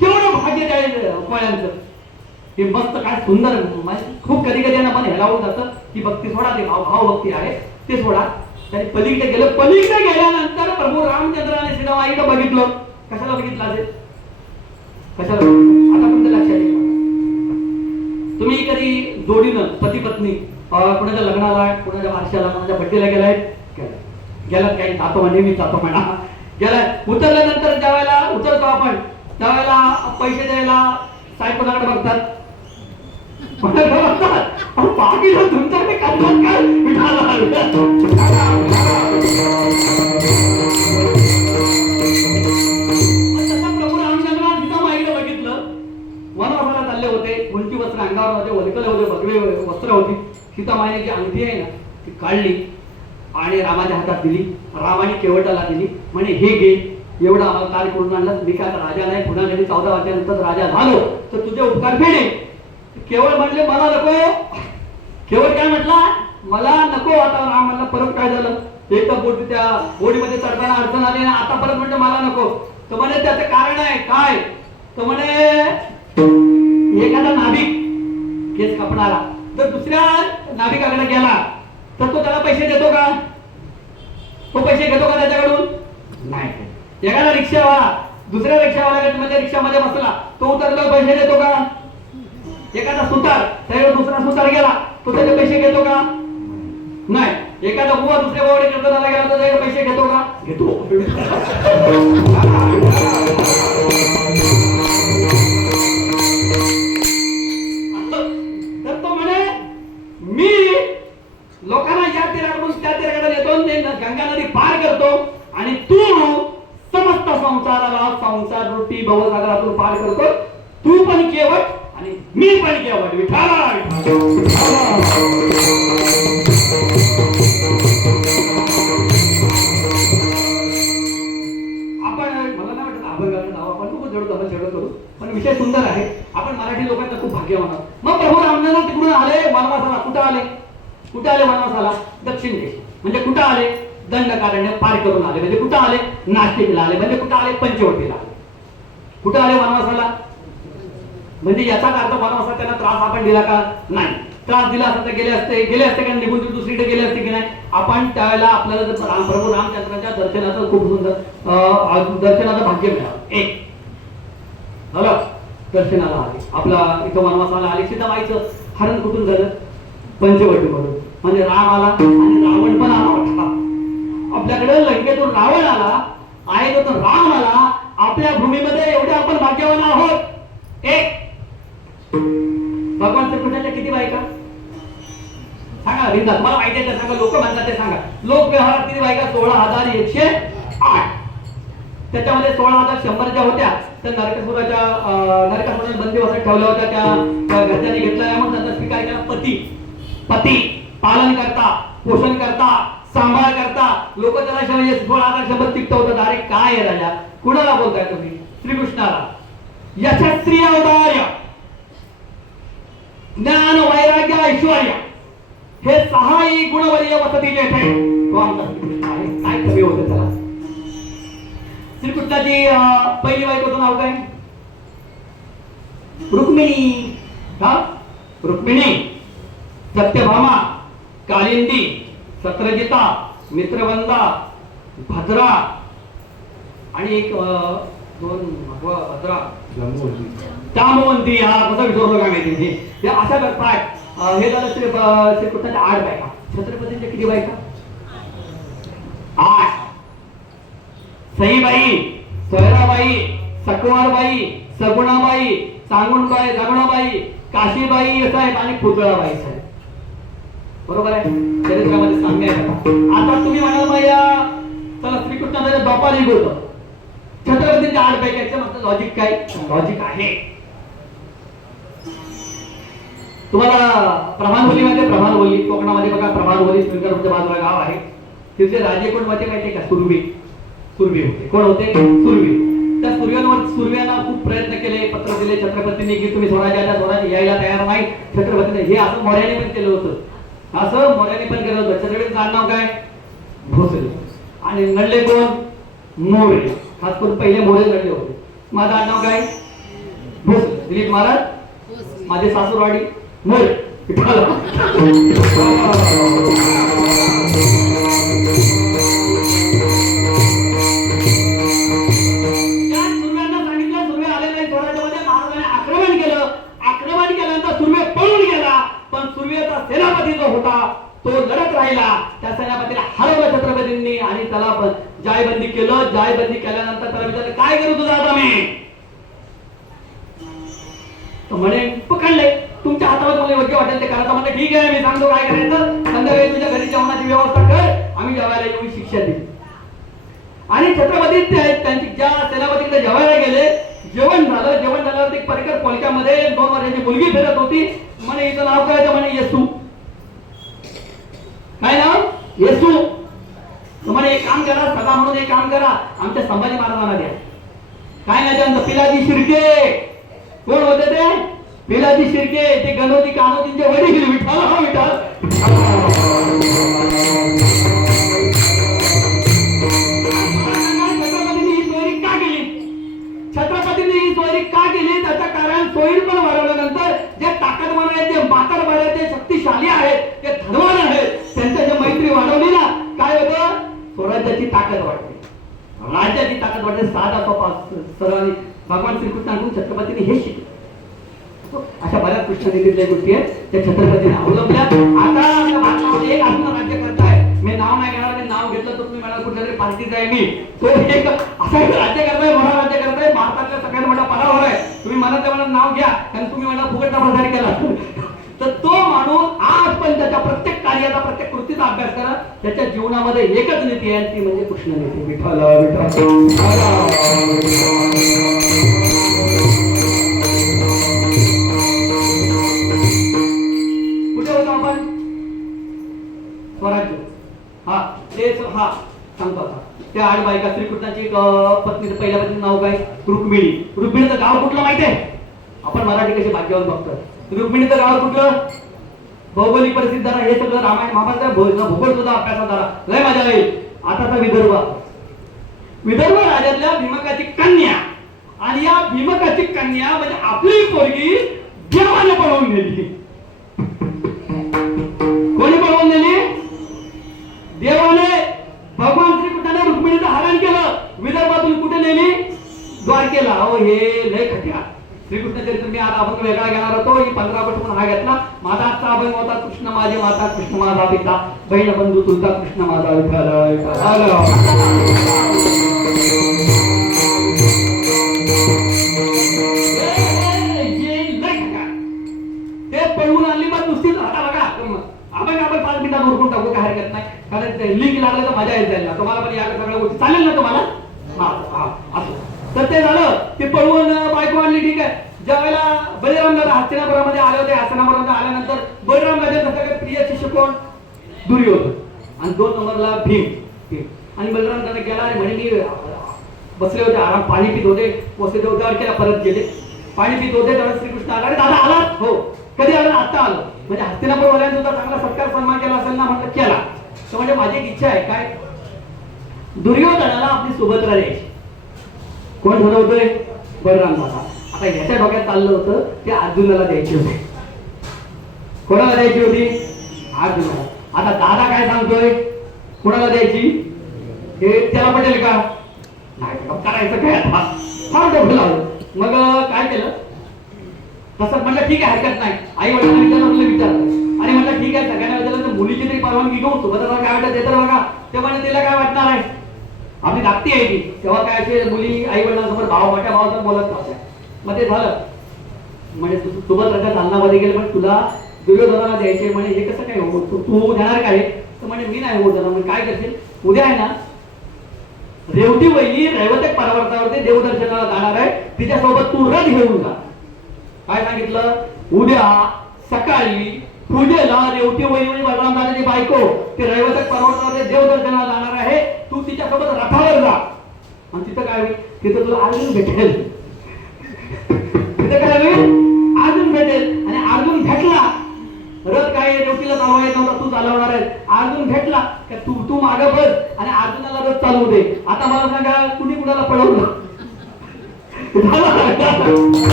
केवढं भाग्य त्या कोळ्यांचं हे मस्त काय सुंदर खूप कधी कधी पण हेलावून जातं की भक्ती सोडा ते भाव भक्ती आहे ते सोडा. त्याने पलीकडे गेलं पलीकडे गेल्यानंतर प्रभू रामचंद्राने सीतामाईकडे बघितलं. कशाला बघितलं असेल कशाला आता पण लक्षात येईल. तुम्ही कधी जोडीनं पती पत्नी कुणाच्या लग्नाला कुणाच्या वारशाला कुणाच्या बड्डेला गेलाय गेलात काही जातो म्हणजे मी जातो म्हणा गेलाय उतरल्यानंतर ज्यावेळेला उतरतो आपण त्यावेळेला पैसे द्यायला साहेब कोणाकडे बघतात बाकी तुमच्याकडे करतात काय वनवासाला चालले होते उंची वस्त्र अंगावर होते वलकल होते भगवे वस्त्र होती. सीतामाईने जी अंगठी आहे ना ती काढली आणि रामाच्या हातात दिली. रामाने केवटाला दिली म्हणे हे घे एवढा आम्हाला कार्य करून आणलं मी काय राजा नाही पुन्हा कधी 14 वर्षानंतर राजा झालो तर तुझे उपकार फेडे. केवळ म्हणले मला नको. केवळ काय म्हटला मला नको. आता राम म्हणला परत काय झालं एक तर बोटी त्या बोडीमध्ये चढताना अडचण आली ना आता परत म्हणते मला नको. तर म्हणे त्याचं कारण आहे काय तर म्हणे एखादा नाभिक केस कापणारा तर दुसऱ्या नाभिकाकडे गेला तर तो त्याला पैसे देतो का? तो पैसे घेतो का त्याच्याकडून? नाही. एखादा रिक्षावाला दुसऱ्या रिक्षावाल्यामध्ये रिक्षामध्ये बसला तो उतरल्यावर पैसे देतो का? एखादा सुतार त्याच्यावर दुसरा सुतार गेला तो त्याचे पैसे घेतो का? नाही. एखादा बुवा दुसऱ्या बुवाकडे कीर्तनाला गेला तर त्याचे पैसे घेतो का? घेतो. तर तो म्हणे मी लोकांना या तीराकडून त्या तीराकडे येतो गंगा नदी पार करतो आणि तू समस्त संसाराला संसार रूपी भवसागरातून पार करतो. तू पण केवट आणि मी पण केवट. विठाला आपण मला नाही वाटत अभंगाचं नाव आपण खूप जड करू पण विषय सुंदर आहे. आपण मराठी लोकांचं खूप भाग्यवान आहोत. मग प्रभू रामचंद्र तिकडून आले वनवासाला. कुठे आले वनवासाला? दक्षिण देश. म्हणजे कुठं आले? दंडकारण्य पार करून आले. म्हणजे कुठं आले? नाशिकला आले. म्हणजे कुठं आले? पंचवटीला आले. कुठं आले वनवासाला? म्हणजे याचा अर्थ वनवासात त्यांना त्रास आपण दिला का? नाही. त्रास दिला असता तर गेले असते का निघून दुसरीकडे गेले असते की नाही? आपण त्यावेळेला आपल्याला जर प्रभू रामचंद्राच्या दर्शनाचं खूप सुंदर दर्शनाचं भाग्य मिळालं. एक झालं, दर्शनाला आले, आपला इथं वनवासाला आले. सीताबाईचं हरण कुठून झालं? पंचवटीमधून. म्हणजे राम आला आणि रावण पण आला होता आपल्याकडे. लंकेतून रावण आला, अयोध्येतून राम आला. आपल्या भूमीमध्ये एवढे आपण भाग्यवान आहोत. एक भगवान श्रीकृष्णाच्या किती बायका सांगा? बिंदास मला माहिती आहे ते सांगा. लोक म्हणतात ते सांगा. लोक व्यवहारात किती बायका? 16,108. त्याच्यामध्ये 16,100 ज्या होत्या त्या नरकासुराने बंदीवासात ठेवल्या होत्या. त्या घरच्यांनी घेतल्या म्हणून त्यांचा स्वीकार केला. पती पालन करता, पोषण करता, सांभाळ करता. लोक त्याला 16,100 चिकटवतात. अरे काय आहे राजा, कुणाला बोलताय तुम्ही? श्रीकृष्णाला. यशस्वी औदार्य, ज्ञान, वैराग्य, ऐश्वर्य हे 6 गुणवर्य वसती जेथे तो आमचा श्रीकृष्ण आहे. काय कमी होते त्याला? श्रीकृष्णाची पहिली बायकोचं नाव काय? रुक्मिणी. रुक्मिणी, सत्यभामा, कालिंदी, सत्रजिता, मित्रवंदा, भद्रा आणि एक भद्रा जांबवंती. हा कसा विसरलो काय माहिती. हे अशा करतात. हे झालं श्रीकृष्णाच्या 8 बायका. छत्रपतींच्या किती बायका? 8. सईबाई, सोयराबाई, सकवारबाई, सगुणाबाई, जागुणाबाई, काशीबाई साहेब आणि पुतळाबाई साहेब. बरोबर आहे. चरित्रामध्ये सांगायचं. आता तुम्ही म्हणाल भैया चला श्रीकृष्णाचा द्वापारी होतं, छत्रपतींच्या 8 बायका. याच्या मागचं लॉजिक काय? लॉजिक आहे. तुम्हाला प्रभानवलीमध्ये प्रभानवली कोकणामध्ये बघा. प्रभानवली श्रींगरच्या बाजूला गाव आहे. तिथले राजे कोण माहिती माहितीये का? सुरवी होते. कोण होते? सुरवी. त्या सुरव्यांना खूप प्रयत्न केले, पत्र दिले छत्रपतींनी की तुम्ही स्वराज्य यायला तयार नाही. छत्रपतीने हे असं मोर्याने पण केलं होतं. छत्रपतीचं नाव काय? भोसले. आणि लढले कोण? मोरे. खास करून पहिले मोरे लढले होते. माझं आडनाव काय? भोसले. दिलीप महाराज, माझे सासूरवाडी मोरे. सेनापती जो होता तो लढत राहिला. त्या सेनापतीला हरवलं छत्रपतींनी आणि त्याला जायबंदी केलं. जायबंदी केल्यानंतर त्याला विचारलं काय करू तुझा आता मी? म्हणे पकडले. तुमच्या हातावर तुम्हाला योग्य वाटेल ते करायचं. म्हणजे ठीक आहे, मी सांगतो काय करायचं. संध्याकाळी तुझ्या घरी जेवणाची व्यवस्था कर, आम्ही जेवायला येऊन शिक्षा दिली. आणि छत्रपती त्यांची ज्या सेनापतीकडे जेवायला गेले, जेवण झाल्यावर एक परिकर पोलक्यामध्ये 2 वर्षाची मुलगी फिरत होती. म्हणे हिचं नाव काय? म्हणे येसू. काय नाव? येसू. म्हणे एक काम करा, सदा म्हणून एक काम करा, आमच्या संभाजी महाराजांना द्या. काय नाही त्यांचं? पिलाजी शिर्के. कोण होते ते? पिलाजी शिर्के. ते गणोती कानोतींचे वडील. विठ्ठल. छत्रपतींनी ही सोयरी का केली? त्याचं कारण सोयरी पण वाढवल्यानंतर जे ताकदवान आहेत, जे मातरबार आहेत, जे शक्तिशाली आहेत, ते धनवान आहेत, त्यांच्या जे मैत्री वाढवली ना, काय होतं? स्वराज्याची ताकद वाढली, राज्याची ताकद वाढली. साधा सोपा सरळ भगवान श्रीकृष्णांकडून छत्रपतींनी हे शिकले. अशा बऱ्याच कृष्णनीतीतल्या गोष्टी आहेत त्या छत्रपतीने अवलंबल्या. आता भारतामध्ये एक अजून राज्य करताय. मी नाव नाही घेणार. मी नाव घेतलं तर तुम्ही म्हणाल कुठल्या तरी पार्टीचा आहे मी. तो एक असा राज्य करताय, मोठा राज्य करताय, भारतातल्या सगळ्यात मोठा पराभव आहे. तुम्ही म्हणत म्हणा नाव घ्या, कारण तुम्ही म्हणा फुकटचा प्रचार केला. तर तो माणूस आज पण त्याच्या प्रत्येक कार्याचा, प्रत्येक कृतीचा अभ्यास करा. त्याच्या जीवनामध्ये एकच नीती आहे, ती म्हणजे कृष्ण नीती. विठ्ठल. कुठे होतो आपण? स्वराज्य. हा सांगतो आता. त्या 8 बायका. श्रीकृष्णाची पत्नीचं पहिल्या पत्नीचं नाव काय? रुक्मिणी. रुक्मिणीचं गाव कुठलं माहिती आहे? आपण मराठी कशी भाग्यवान बघतो. रुक्मिणीचं गाव कुठलं? भौगोलिक परिस्थिती जरा हे सगळं रामायण महाभारत भूगोल सुद्धा अभ्यासात जरा लय मजा येईल. आताचा विदर्भ राजातल्या भीमकाची कन्या आणि या भीमकाची कन्या म्हणजे आपली पोरगी देवाने पळवून नेली. कोणी पळवून नेली? देवाने. भगवान श्रीकृष्णाने रुक्मिणीचं हरण केलं. विदर्भातून कुठे नेली? द्वारकेला. अहो हे लय खट्या. श्रीकृष्ण चरित्र मी आता अभंग वेगळा घेणार होतो. ही 15 पासून हा घेतला. माझा आजचा अभंग होता कृष्ण माझे माता, कृष्ण माझा पिता, बहीण बंधू तुलता, कृष्ण माझा ते पळवून आणली. मग नुसतीच आता बघा अभंग आपण 5 मिनिटात उरकून टाकू, काय हरकत नाही. कारण लिंक लागलं तर मजा येत जाईल ना तुम्हाला पण. या सगळ्या गोष्टी चालेल ना तुम्हाला? हा हा असं. तर ते झालं. ते पळवून बायको आणली. ठीक आहे. ज्या वेळेला बळीराम दादा हस्तिनापुरामध्ये आले होते, हस्तिनापुरामध्ये आल्यानंतर बळीराम दादा प्रिय शिष्य कोण? दुर्योधन. आणि 2 नंबरला भीम. आणि बळीराम दादा गेला आणि म्हणे मी बसले होते आराम, पाणी पित होते. वसुदेव द्वारकेला परत गेले. पाणी पित होते तेव्हा श्रीकृष्ण आला. अरे दादा आला? हो. कधी आलं? आता आलं. म्हणजे हस्तिनापूर वाल्यांनी सुद्धा चांगला सत्कार सन्मान केला असेल ना? म्हटलं केला. तर म्हणजे माझी एक इच्छा आहे काय, दुर्योधनाला आपली सुभद्रा द्यायची. कोण ठरवतोय? बळीराम दादा. आता याच्या डोक्यात चाललं होतं ते अर्जुनाला द्यायची होती. कोणाला द्यायची होती? अर्जुनाला. आता दादा काय सांगतोय? कोणाला द्यायची? हे त्याला पटेल का? नाही करायचं काय आता? फार डोकं लावलं. मग काय केलं? तसंच म्हटलं ठीक आहे हरकत नाही. आई वडिलांना विचारलं आणि म्हटलं ठीक आहे सगळ्यांना विचारलं तर मुलीची तरी परवानगी घेऊ. सुभद्राला काय वाटत ते तर बघा. ते म्हणजे तिला काय वाटणार आहे? आपली धाकटी आहे ती. तेव्हा काय असे मुली आई वडिलांसमोर मोठ्या भावासमोर बोलत नव्हत्या. मग ते झालं. म्हणजे सुभद्राच्या दालनामध्ये गेले. पण तुला दुर्योधनाला द्यायचे म्हणे हे कसं काय हो? तू देणार काय? तर म्हणजे मी नाही होत. म्हणजे काय करशील? उद्या आहे ना रेवती वहिनी रैवतक पर्वतावरती देवदर्शनाला जाणार आहे. तिच्यासोबत तू रथ घेऊन जा. काय सांगितलं? उद्या सकाळी पूजेला रेवती वहिनी बलराम दादाची बायको ते रैवतक पर्वतावर देवदर्शनाला जाणार आहे. तू तिच्यासोबत रथावर जा. आणि तिथं काय होईल? तिथं तुला अर्जुन भेटेल. तिथं काय होईल? अर्जुन भेटेल. आणि अर्जुन भेटला. रथ काय रेवतीला चालवा येत नव्हता, तू चालवणार आहे. अर्जुन भेटला का तू मागे बस आणि अर्जुनाला रथ चालवू दे. आता मला सांगा कुणी कुणाला पळवलं?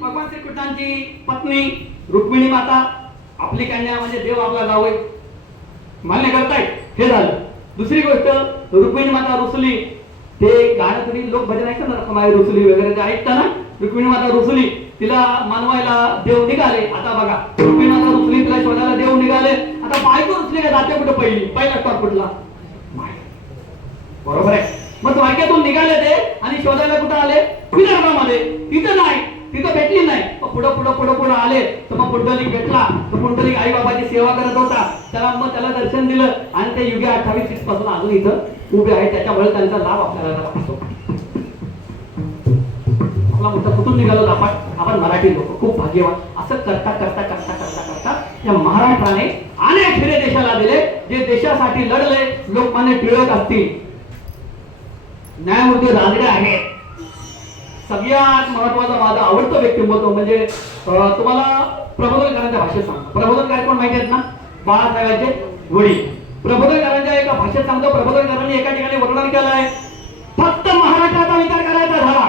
भगवान श्रीकृष्णांची पत्नी रुक्मिणी माता, आपली कन्या म्हणजे देव आपला जावई मान्य करताय. हे झालं. दुसरी गोष्ट रुक्मिणी माता रुसली. ते गाणं तुम्ही लोक भजन ऐकतात ना, रखमाई रुसली वगैरे ते ऐकता ना. रुक्मिणी माता रुसली. तिला मानवायला देव निघाले. आता बघा रुक्मिणी माता रुसली, तिला शोधायला देव निघाले. आता बायको रुसली का जाते कुठे? पहिला स्टॉप कुठला? बरोबर आहे. मग द्वारकेतून निघाले ते आणि शोधायला कुठं आले? विदर्भामध्ये. तिथं नाही, तिथं भेटली नाही. पुढं आले तर मग पुंडलिक भेटला. तर पुंडलिक आई बाबाची सेवा करत होता. त्याला दर्शन दिलं आणि ते युगे 28 पासून अजून इथं उभे आहे. त्याच्यामुळे त्यांचा लाभ आपल्याला असतो. आपला मुद्दा कुठून निघालो आपण मराठी लोक खूप भाग्यवान. असं करता करता करता करता करता या महाराष्ट्राने अनेक हिरे देशाला दिले. जे देशासाठी लढले. लोकमान्य टिळक असतील, न्यायमूर्ती रानडे आहेत. सगळ्यात महत्वाचा माझा आवडतं व्यक्तिमत्व म्हणजे तुम्हाला प्रबोधनकारांच्या भाषेत सांगतो. प्रबोधनकार कोण माहिती आहेत ना? बाळासाहेबांचे वडील. प्रबोधनकारांच्या एका भाषेत सांगतो. प्रबोधनकारांनी एका ठिकाणी वर्णन केलं आहे. फक्त महाराष्ट्राचा विचार करायचा झाला.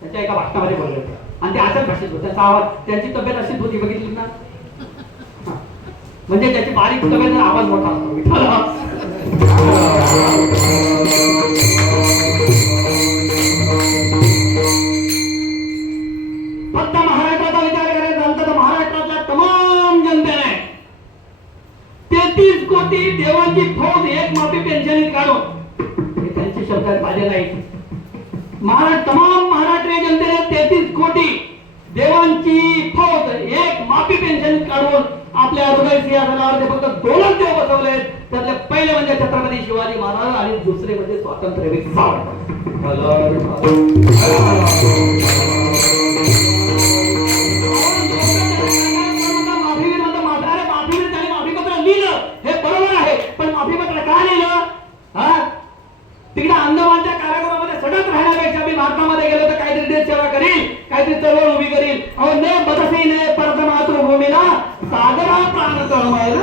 त्याच्या एका भाषणामध्ये बोलले आणि ते अशाच भाषेत होते. त्यांचा आवाज, त्यांची तब्येत अशीच होती, बघितली ना. म्हणजे त्याची बारीक तब्येत आवाज मोठा असतो. फक्त महाराष्ट्राचा विचार करायचा झाला तर महाराष्ट्रातल्या तमाम जनतेने 33 कोटी देवांची फौज एक माफी पेन्शनीत काढून, हे त्यांचे शब्दात माझे नाही. तमाम महाराष्ट्रीय जनतेने 33 कोटी देवांची फौज एक माफी पेन्शनीत काढून आपल्या हृदय सिंहासनावर फक्त 2च देव बसवले. त्यातले पहिले म्हणजे छत्रपती शिवाजी महाराज आणि दुसरे म्हणजे स्वातंत्र्यवीर सावरकर. माफीपत्र लिहिलं हे बरोबर आहे, पण माफीपत्र का लिहिलं? तिकडे अंदमानच्या कारागृहामध्ये सडक राहण्यापेक्षा मी भारतामध्ये गेलो तर काहीतरी देश सेवा करील, काहीतरी चळवळ उभी करील. अहो ने बदसीने परत मातृभूमीला सागरा प्राण तळमळ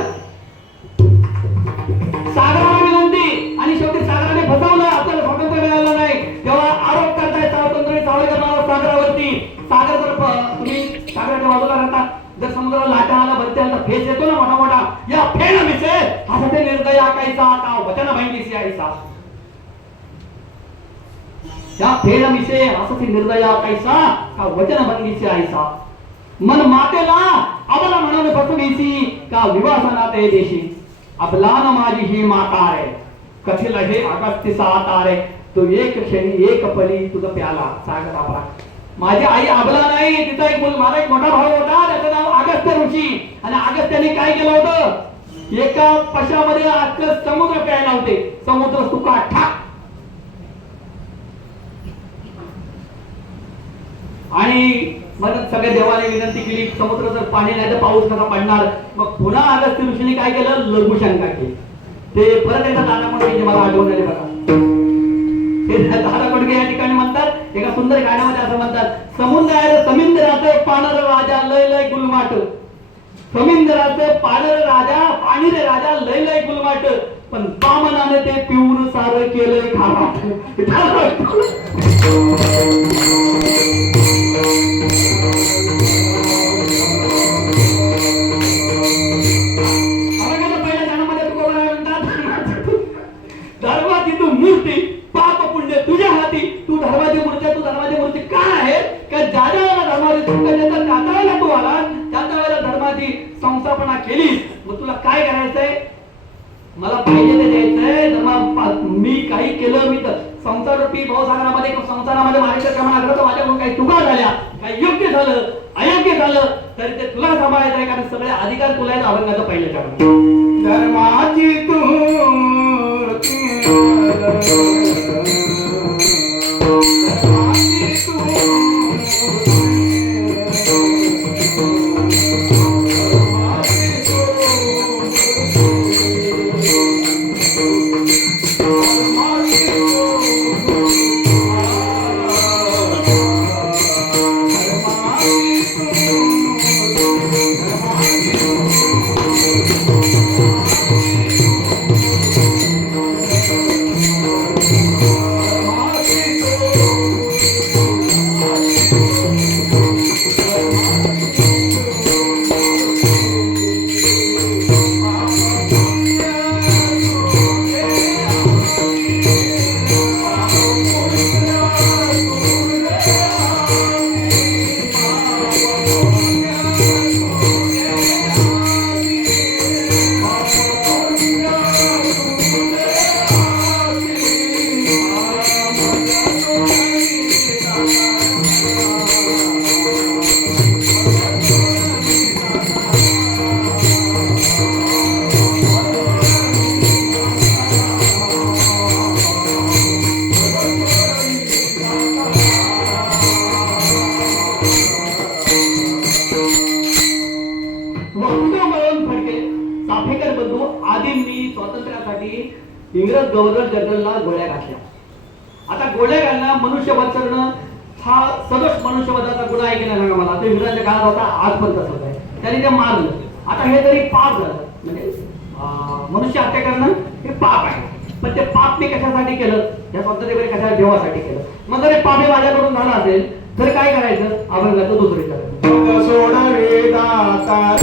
तुम्ही सागर जर तुम्ही सागराच्या बाजूला राहता, जर समुद्राला लाटा आला भरते तर फेस येतो ना मोठा मोठा, या फेण मिसे हसते निर्दया कैसा का वचन भंगीसी ऐसा. या फेण मिसे हसते निर्दया कैसा का वचन भंगीसी ऐसा. मन मातेला अबला म्हणून फसवीसी का विवासना ते देशी. अबलान माझी ही माता रे कथिल हे अगस्तीचा आता रे. तो एक क्षणी एक पली तुझा प्याला सागर आपला. माझी आई अबला नाही, तिचा एक माझा एक मोठा भाऊ होता, त्याचं नाव अगस्त्य ऋषी. आणि अगस्त्याने काय केलं होतं, एका पशामध्ये अख्खं समुद्र प्यायला होते. समुद्र सुका ठाक. आणि मग सगळ्या देवाने विनंती केली, समुद्र जर पाणी नाही तर पाऊस कसा पडणार. मग पुन्हा अगस्त्य ऋषीने काय केलं, लघुशंका केली. ते परत एकदा दादा म्हणून मला आठवण आले बघा. हे दादा कोडके या ठिकाणी म्हणतात, एका सुंदर गाण्यामध्ये असं म्हणतात, समुद्राचं पाणर राजा लय लय गुलमाट. समुद्राचं पाणर राजा पाणी रे राजा लय लय गुलमाट. पण बामनाने ते पिऊन सारं केलंय खाराट. धर्माची तू मूर्ती पाप पुण्य तुझ्या हाती. तू धर्माची मूर्ती काय आहे का ज्या वेळेला धर्माची सुख देतात त्या वेळेला तू आला, त्या वेळेला धर्माची संस्थापना केलीस. मग तुला काय करायचंय, मला पाहिजे ते द्यायचंय. मी काही केलं, मी तर संसारूपी संसारामध्ये माझ्या क्रमाने माझ्याकडून काही चुका झाल्या, काही योग्य झालं अयोग्य झालं तरी ते तुला सांभाळायचं आहे, कारण सगळे अधिकार तुला आहेत अभंगाचं पहिलं चरण. धर्माची तू इंग्रज गव्हर्नर जनरलला गोळ्या घातल्या. आता गोळ्या घालणं मनुष्यवध करणं हा सदोष मनुष्यवधाचा गुन्हा आहे की नाही सांगा मला. तो इंग्रजांच्या काळात होता, आज पण तसंच आहे. त्यांनी ते मारलं. आता हे तरी पाप झालं, म्हणजे मनुष्य हत्या करणं हे पाप आहे. पण ते पाप मी कशासाठी केलं, या स्वतंत्र कशा देवासाठी केलं. मग जर हे पाप हे माझ्याकडून झालं असेल तर काय करायचं, अभंगाचं दुसरे करायचं. सोडवे दाता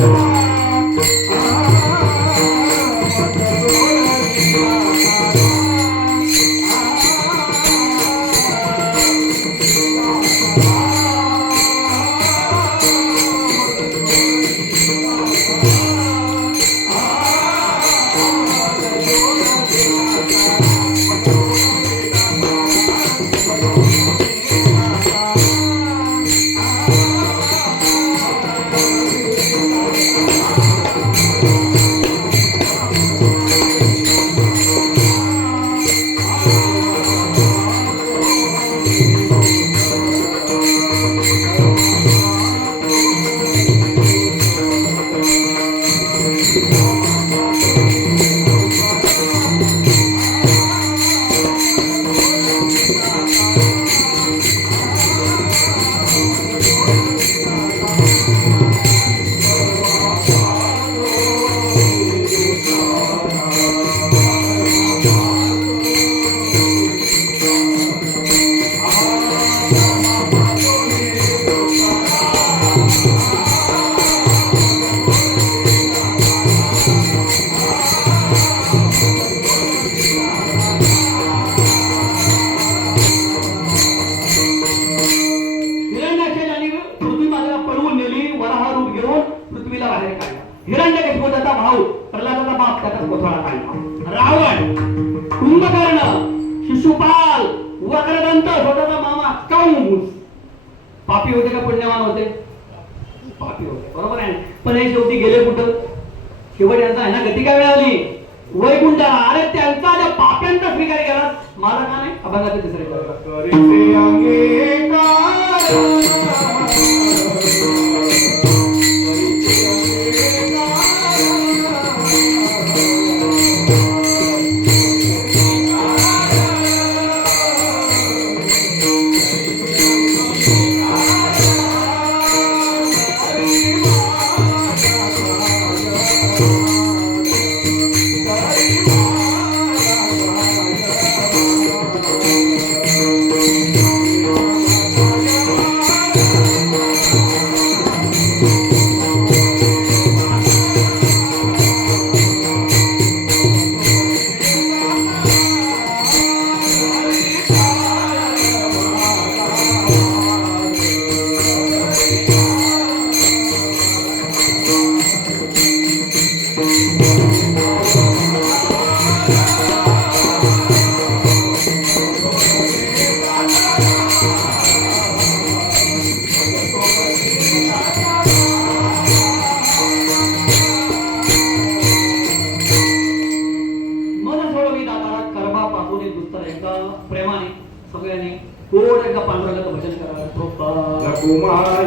हिरण्यकशिपू त्याचा भाऊ, प्रल्हादाचा बाप त्याचा कोथळा काढला, रावण, कुंभकर्ण, शिशुपाल, वक्रदंत, स्वतःचा मामा कंस पापी होते का पुण्यवान होते? पापी होते, बरोबर आहे. पण हे शेवटी गेले कुठं? शेवट यांचा आहे ना गती काय मिळाली? वैकुंठाला. अरे त्यांचा ज्या पाप्यांचा स्वीकार केला, माझा का नाही? अभंगाचे तिसरे करीते अंगीकार प्रेमाने सगळ्यांनी गोड एकदा पांडुरंगाचं भजन करावं. रघुमाई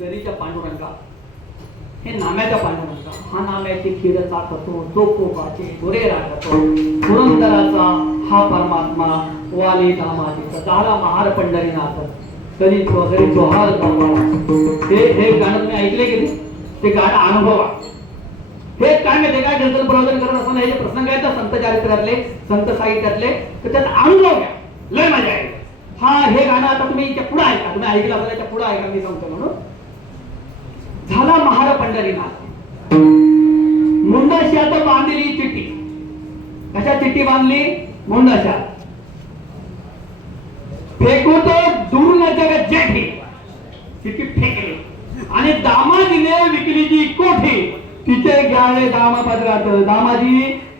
दरीच्या पांडुरंगा, हे नाम्याच्या पांडुरंगा, हा नाम्याची खीर चाकतो, जो कोपाचे गोरे राखतो, पुरंदराचा हा परमात्मा, वाली दामाजीचा झाला महार पंढरीनाथ, कधी वगैरे जोहार दामा. हे गाणं तुम्ही ऐकले की नाही? ते गाणं अनुभवा. हे काय माहिती काय कीर्तन प्रवचन करत असताना हे प्रसंग आहेत ना संत चारित्र्यातले, संत साहित्यातले, तर त्याचा अनुभव घ्या, लय मजा आहे. हा हे गाणं आता तुम्ही इथे पुढे ऐका, तुम्ही ऐकलं असेल त्याच्या पुढे ऐका, मी सांगतो म्हणून. झाला महार पंढरीनाथ, मुंडाशात बांधली चिठ्ठी. कशा चिठ्ठी बांधली? मुंडाशात. फेकू तो दूर न जग जेठी, चिठ्ठी फेकली आणि दामाजीने विकली जी कोठी, तिचे घ्यावे दामापदरात.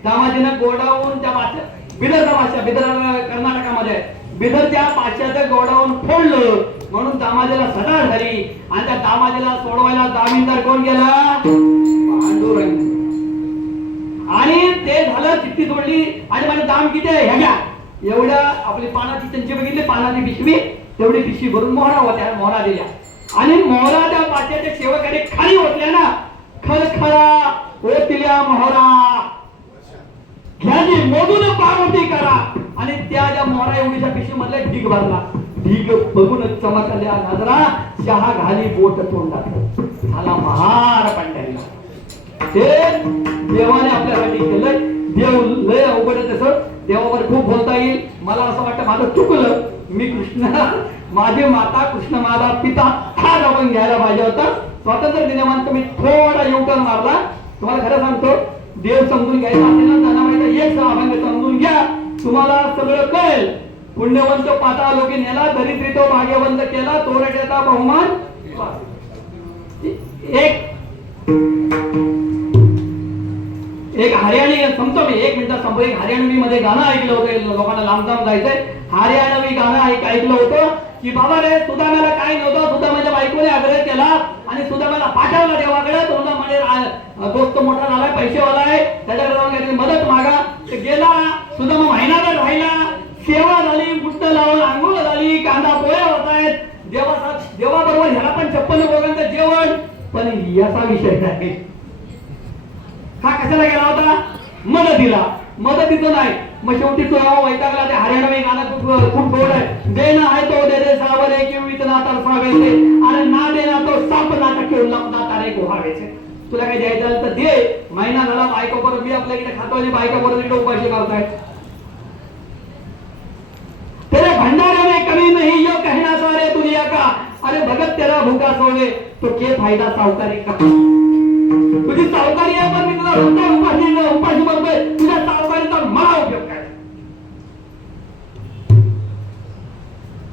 दामाजीनं गोडाऊन त्या माश्या, बिदरचा माश्या, बिदर कर्नाटकामध्ये, बिदरच्या माश्याचं गोडाऊन फोडलं, म्हणून दामाजीला सदा झाली. आणि त्या दामाजीला सोडवायला जामीनदार कोण गेला? पांडुरंग. आणि ते झालं, चिठ्ठी सोडली आणि माझे दाम किती आहे ह्या घ्या. एवढ्या आपली पानाची चंची बघितली, पानाची पिशवी, तेवढी पिशवी भरून मोहरा होत्या, मोहरा दिल्या. आणि मोहरा त्या पाट्याच्या सेवकाने खाली ओतल्या ना, खळखळा ओतल्या मोहरा, घ्याजी मोजून पार्वती करा. आणि त्या ज्या मोहरा एवढीच्या पिशवी मधला ढीग भरला. ढीग बघून चमकल्या नजरा, चहा घाली बोट तोंडात. झाला महार पंढरीला. ते देवाने आपल्यासाठी केलंय. देव लय अवघड आहे तसं, देवावर खूप बोलता येईल. मला असं वाटतं माझं चुकलं, मी कृष्ण, माझी माता कृष्ण माझा पिता हा आपण घ्यायला पाहिजे होता. स्वातंत्र्य दिनानंतर मी थोडा युटर्न मारला. तुम्हाला खरं सांगतो, देव समजून घ्यायचा असेल ना, जनावरांचा एक अभंग समजून घ्या, तुम्हाला सगळं कळेल. पुण्यवंत पाता लोकी नेला, दरिद्री तो भाग्यवंत केला, चोरट्याचा बहुमान. एक हरियाणी संपतो मी, 1 मिनिटात संपतो. एक हरियाणवी मध्ये गाणं ऐकलं होतं, लोकांना लांब लांब जायचंय. हरियाणवी गाणं ऐकलं होतं की बाबा रे, सुदामाला काय नव्हतं, सुदामाच्या बायकोने आग्रह केला आणि सुदामाला पाठवला देवाकडे. सुदा म्हणे दोस्त मोठा झालाय, पैसेवाला आहे, त्याच्याकडे जाऊन काहीतरी मदत मागा. ते गेला, सुदामा महिनाभर राहिला, सेवा झाली, बुट्ट लावून आंघोळ झाली, कांदा पोळ्या होत आहेत, देवाबरोबर ह्याला पण 56 भोगांचं जेवण. पण याचा विषय नाही. हा कशाला गेला होता? मदतीला. मदतीचं नाही. मग शेवटी तो वैतागला. ते हरियाणवी गाणं खूप गोड आहे. देना है तो दे दे सावरे की इतना तरसावे से, अरे ना देना तो साप नाटक के लपदा तारे गुहावे से. तुला काही द्यायचं तर दे. महिना झाला बायको बरोबर मी आपल्या इकडे खातो आणि बायका बरोबर इकडे उपाशी करताय. तेरे भंडारे में कमी नहीं यो कहना सारे दुनिया का, अरे भगत तेरा भूखा सोवे तो के फायदा सावकारी का. तुझी सावकारी आहे पण मी तुला उपाशी म्हणतोय. तुझ्या सावकारीचा मला उपयोग काय?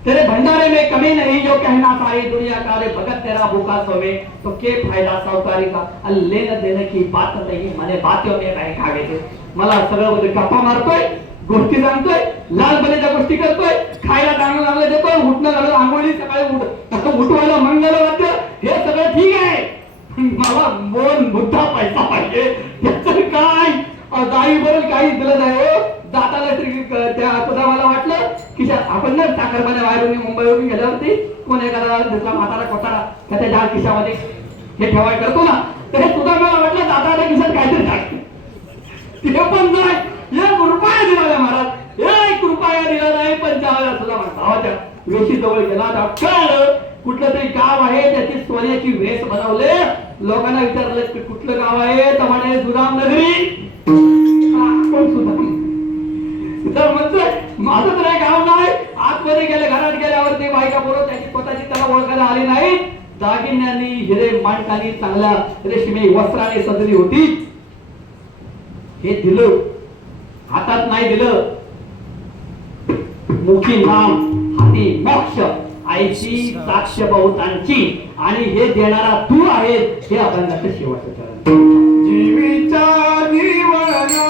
तेरे भंडारे में कमी नहीं जो कहना सारी दुनिया का, अरे भगत तेरा भूखा सोवे तो के फायदा सावकारी का. लेन देने की बात नहीं, मने बातों में बहकावे थे. मला सगळं बदल गप्पा मारतोय, गोष्टी सांगतोय, लालपणीच्या गोष्टी करतोय, खायला चांगलं देतोय, उठणं घालून आंघोळी सकाळी उठवायला मंगल वाद्य, हे सगळं ठीक आहे. मला मोन बुद्धा पैसा पाहिजे. त्याचं काय दाई बरोबर काही दिलं नाही. जाताना त्या मला वाटलं की आपण ना साखरपाण्या बाहेरून मुंबईवरून गेल्यावरती कोण एखादा दिसला म्हातारा कोतारा त्याच्या डाळ खिशामध्ये हे ठेवाय करतो ना, तर हे सुद्धा मला वाटलं जाताना खिशात काहीतरी टाकते. ते पण नाही. 1 रुपया दिला महाराज, 1 रुपया दिला नाही. पण त्यावेळेला सुद्धा भावाच्या वेशी जवळ गेला. कळलं कुठलं तरी गाव आहे, त्याची सोन्याची वेस बनवले. लोकांना विचारलं की कुठलं गाव आहे, तर म्हणे सुदाम नगरी. कोण सुदाम? तर म्हणतोय माझं तर हे गाव नाही. आतमध्ये गेले, घरात गेल्यावरती बायका बरोबर त्याची स्वतःची त्याला ओळखायला आली नाही. दागिन्यांनी, हिरे माणकांनी, चांगल्या रेशमी वस्त्राने सजली होती. हे दिलं, हातात नाही दिलं. मुखी नाम, हाती मोक्ष, आईची साक्ष बहुतांची, आणि हे देणारा तू आहे. हे अभंगाचं शेवटचं चरण. जीवीच्या जीवना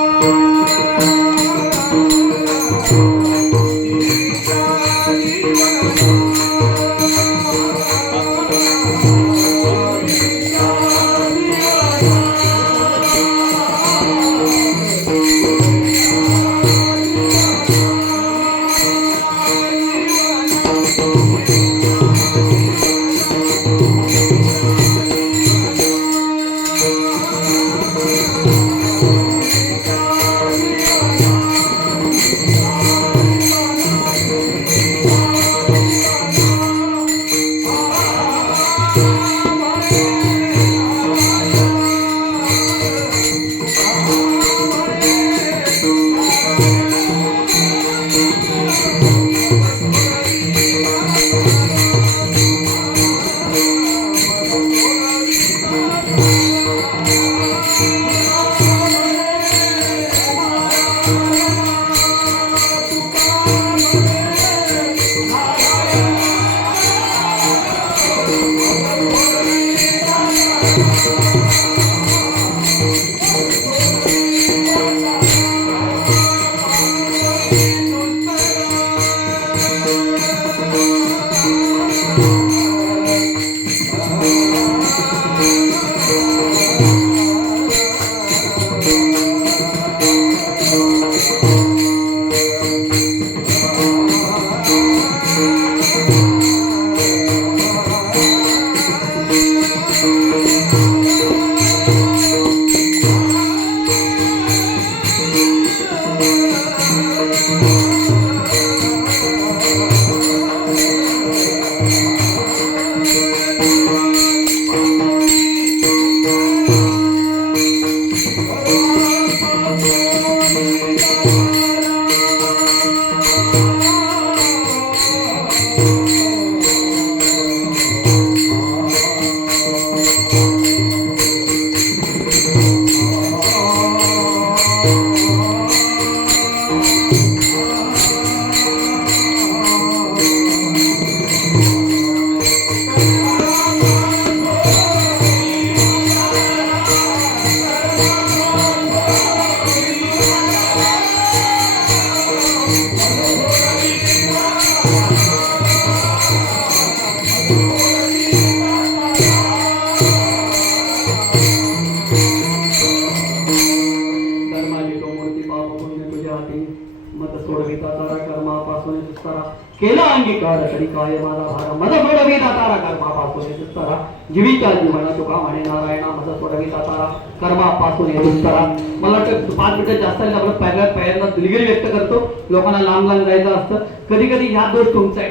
दुस्तारा केला अंगीकार तरी काय माझा भार मज सोडवी दातारा कर्मापासून दुस्तारा जीवीच्या जीवना तुका म्हणे नारायणा मज सोडवी दातारा कर्मापासून दुस्तारा. मला वाटतं 5 मिनिटं जास्त झाली आपण पहिल्यांदा दिलगिरी व्यक्त करतो. लोकांना लांब लांब जायचं असतं. कधी कधी ह्या दोष तुमचा आहे.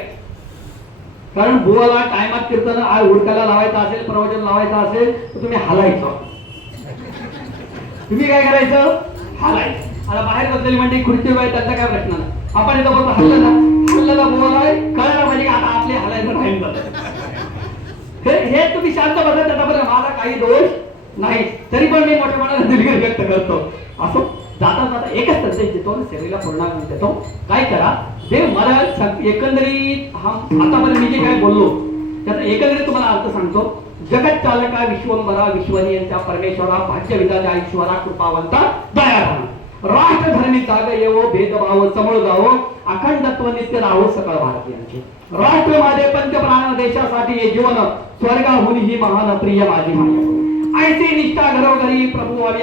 कारण बुवाला टायमात कीर्तन आज उडकायला लावायचं असेल प्रवचन लावायचं असेल तर तुम्ही हलायचं. तुम्ही काय करायचं हलायचं. आता बाहेर बसलेली म्हणजे खुर्ची बाहेर त्यांचा काय प्रश्न नाही. आपण इथं बघतो हल्ल्याला बुवाला कळायला पाहिजे की आता आपले हलायचं राहील झालं. हे तुम्ही शांत बसा. त्याच्याबरोबर माझा काही दोष नाही. तरी पण मी मोठ्या मनाला दिलगिरी व्यक्त करतो. असं जाता जाता एकच संदेश देतो सेवेला पूर्णांग देतो. काय करा देव मला एकंदरीत आतापर्यंत मी जे काय बोललो त्याचा एकंदरीत तुम्हाला अर्थ सांगतो. जगत चालका विश्वंभरा विश्वनियंत्या परमेश्वरा भाग्य विधात्या ईश्वरा कृपावंता दयावान राष्ट्र धर्मी जाग येवो भेदभाव समोर जावो अखंडत्व नित्य राहो सकळ भारतीयांचे. राष्ट्र माझे पंचप्राण देशासाठी हे जीवन स्वर्गाहून ही महान प्रिय माझी माया. ऐसे निष्ठा घरोघरी प्रभू व्हावी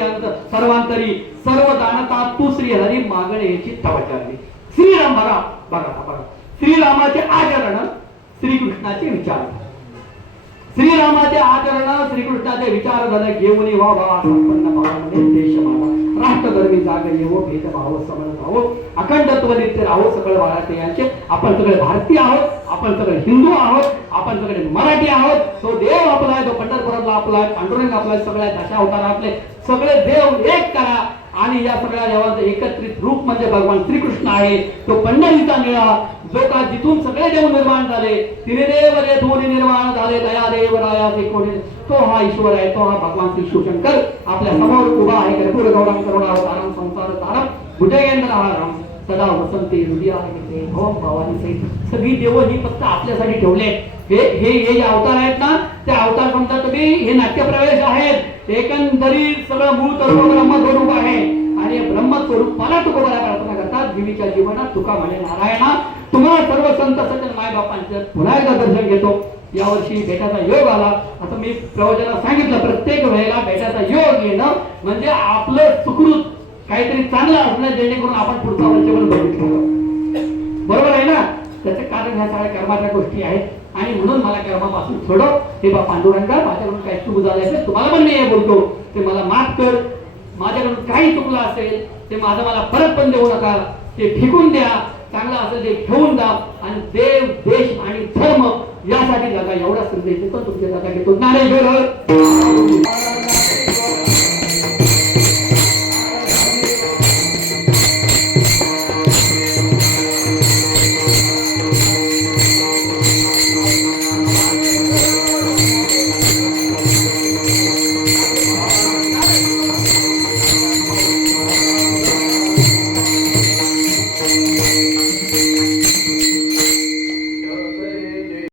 सर्वांतरी सर्व दानता तू श्री हरी मागणेची तवचारली. श्रीराम बघा बघा बघा श्रीरामाचे आचरण श्रीकृष्णाचे विचार. श्रीरामाचे आचरण श्रीकृष्णाचे विचार झाले घेऊन व्हा संपन्न भावामध्ये देश माझा राष्ट्र धर्मी जाग येवो भेदभाव समन राहो अखंडत्व नित्य राहो सकळ भारतीयांचे. आपण सगळे भारतीय आहोत. आपण सगळे हिंदू आहोत. आपण सगळे मराठी आहोत. तो देव आपला आहे. तो पंढरपुरातला आपला आहे. पांडुरंग आपला सगळ्या दशावतार आपले सगळे देव एक करा. आणि या सगळ्या देवांचं एकत्रित रूप म्हणजे भगवान श्रीकृष्ण आहे. तो पंढरीचा निळा जो का जिथून सगळे देव निर्माण झाले त्रिदेव रे दोन्ही निर्माण झाले दया देव रायाचे कोणी तो हा ईश्वर आहे. तो हा भगवान श्री शिवशंकर आपल्या समोर उभा आहे. कर्पूर गौरम करुणावतारम संसार तारम भुजगेंद्रहारम सदा वसंती हृदयाते भव भवानी सहित सगळी देव ही फक्त आपल्यासाठी ठेवले. हे हे हे अवतार आहेत ना ते अवतार समजा तुम्ही हे नाट्यप्रवेश आहेत. एकंदरीत सगळं मूळ तत्व ब्रह्मस्वरूप आहे आणि ब्रह्मस्वरूपाला तुकोबाला प्रार्थना करतात. जीवीच्या जीवनात तुका म्हणे नारायणा तुम्हाला सर्व संत सज्जन मायबापांचं पुन्हा एकदा दर्शन घेतो. यावर्षी भेटाचा योग आला असं मी प्रवचनात सांगितलं. प्रत्येक वेळेला भेटाचा योग येणं म्हणजे आपलं सुकृत काहीतरी चांगलं असणं जेणेकरून आपण पुढचा वर्षभर बघितलं. बरोबर आहे ना. त्याचं कारण ह्या सगळ्या कर्माच्या गोष्टी आहेत. आणि म्हणून मला कर्मापासून सोडव. हे बा पांडुरंगा माझ्याकडून काही चूक झाले असेल तुम्हाला पण मी हे बोलतो ते मला माफ कर. माझ्याकडून काही चुकलं असेल ते माझं मला परत पण देऊ नका. ते फेकून द्या. चांगलं असेल ते ठेवून द्या. आणि देव देश आणि धर्म यासाठी जागा एवढा संदेश देतो. तुमच्या जागा घेतो ज्ञानेश्वर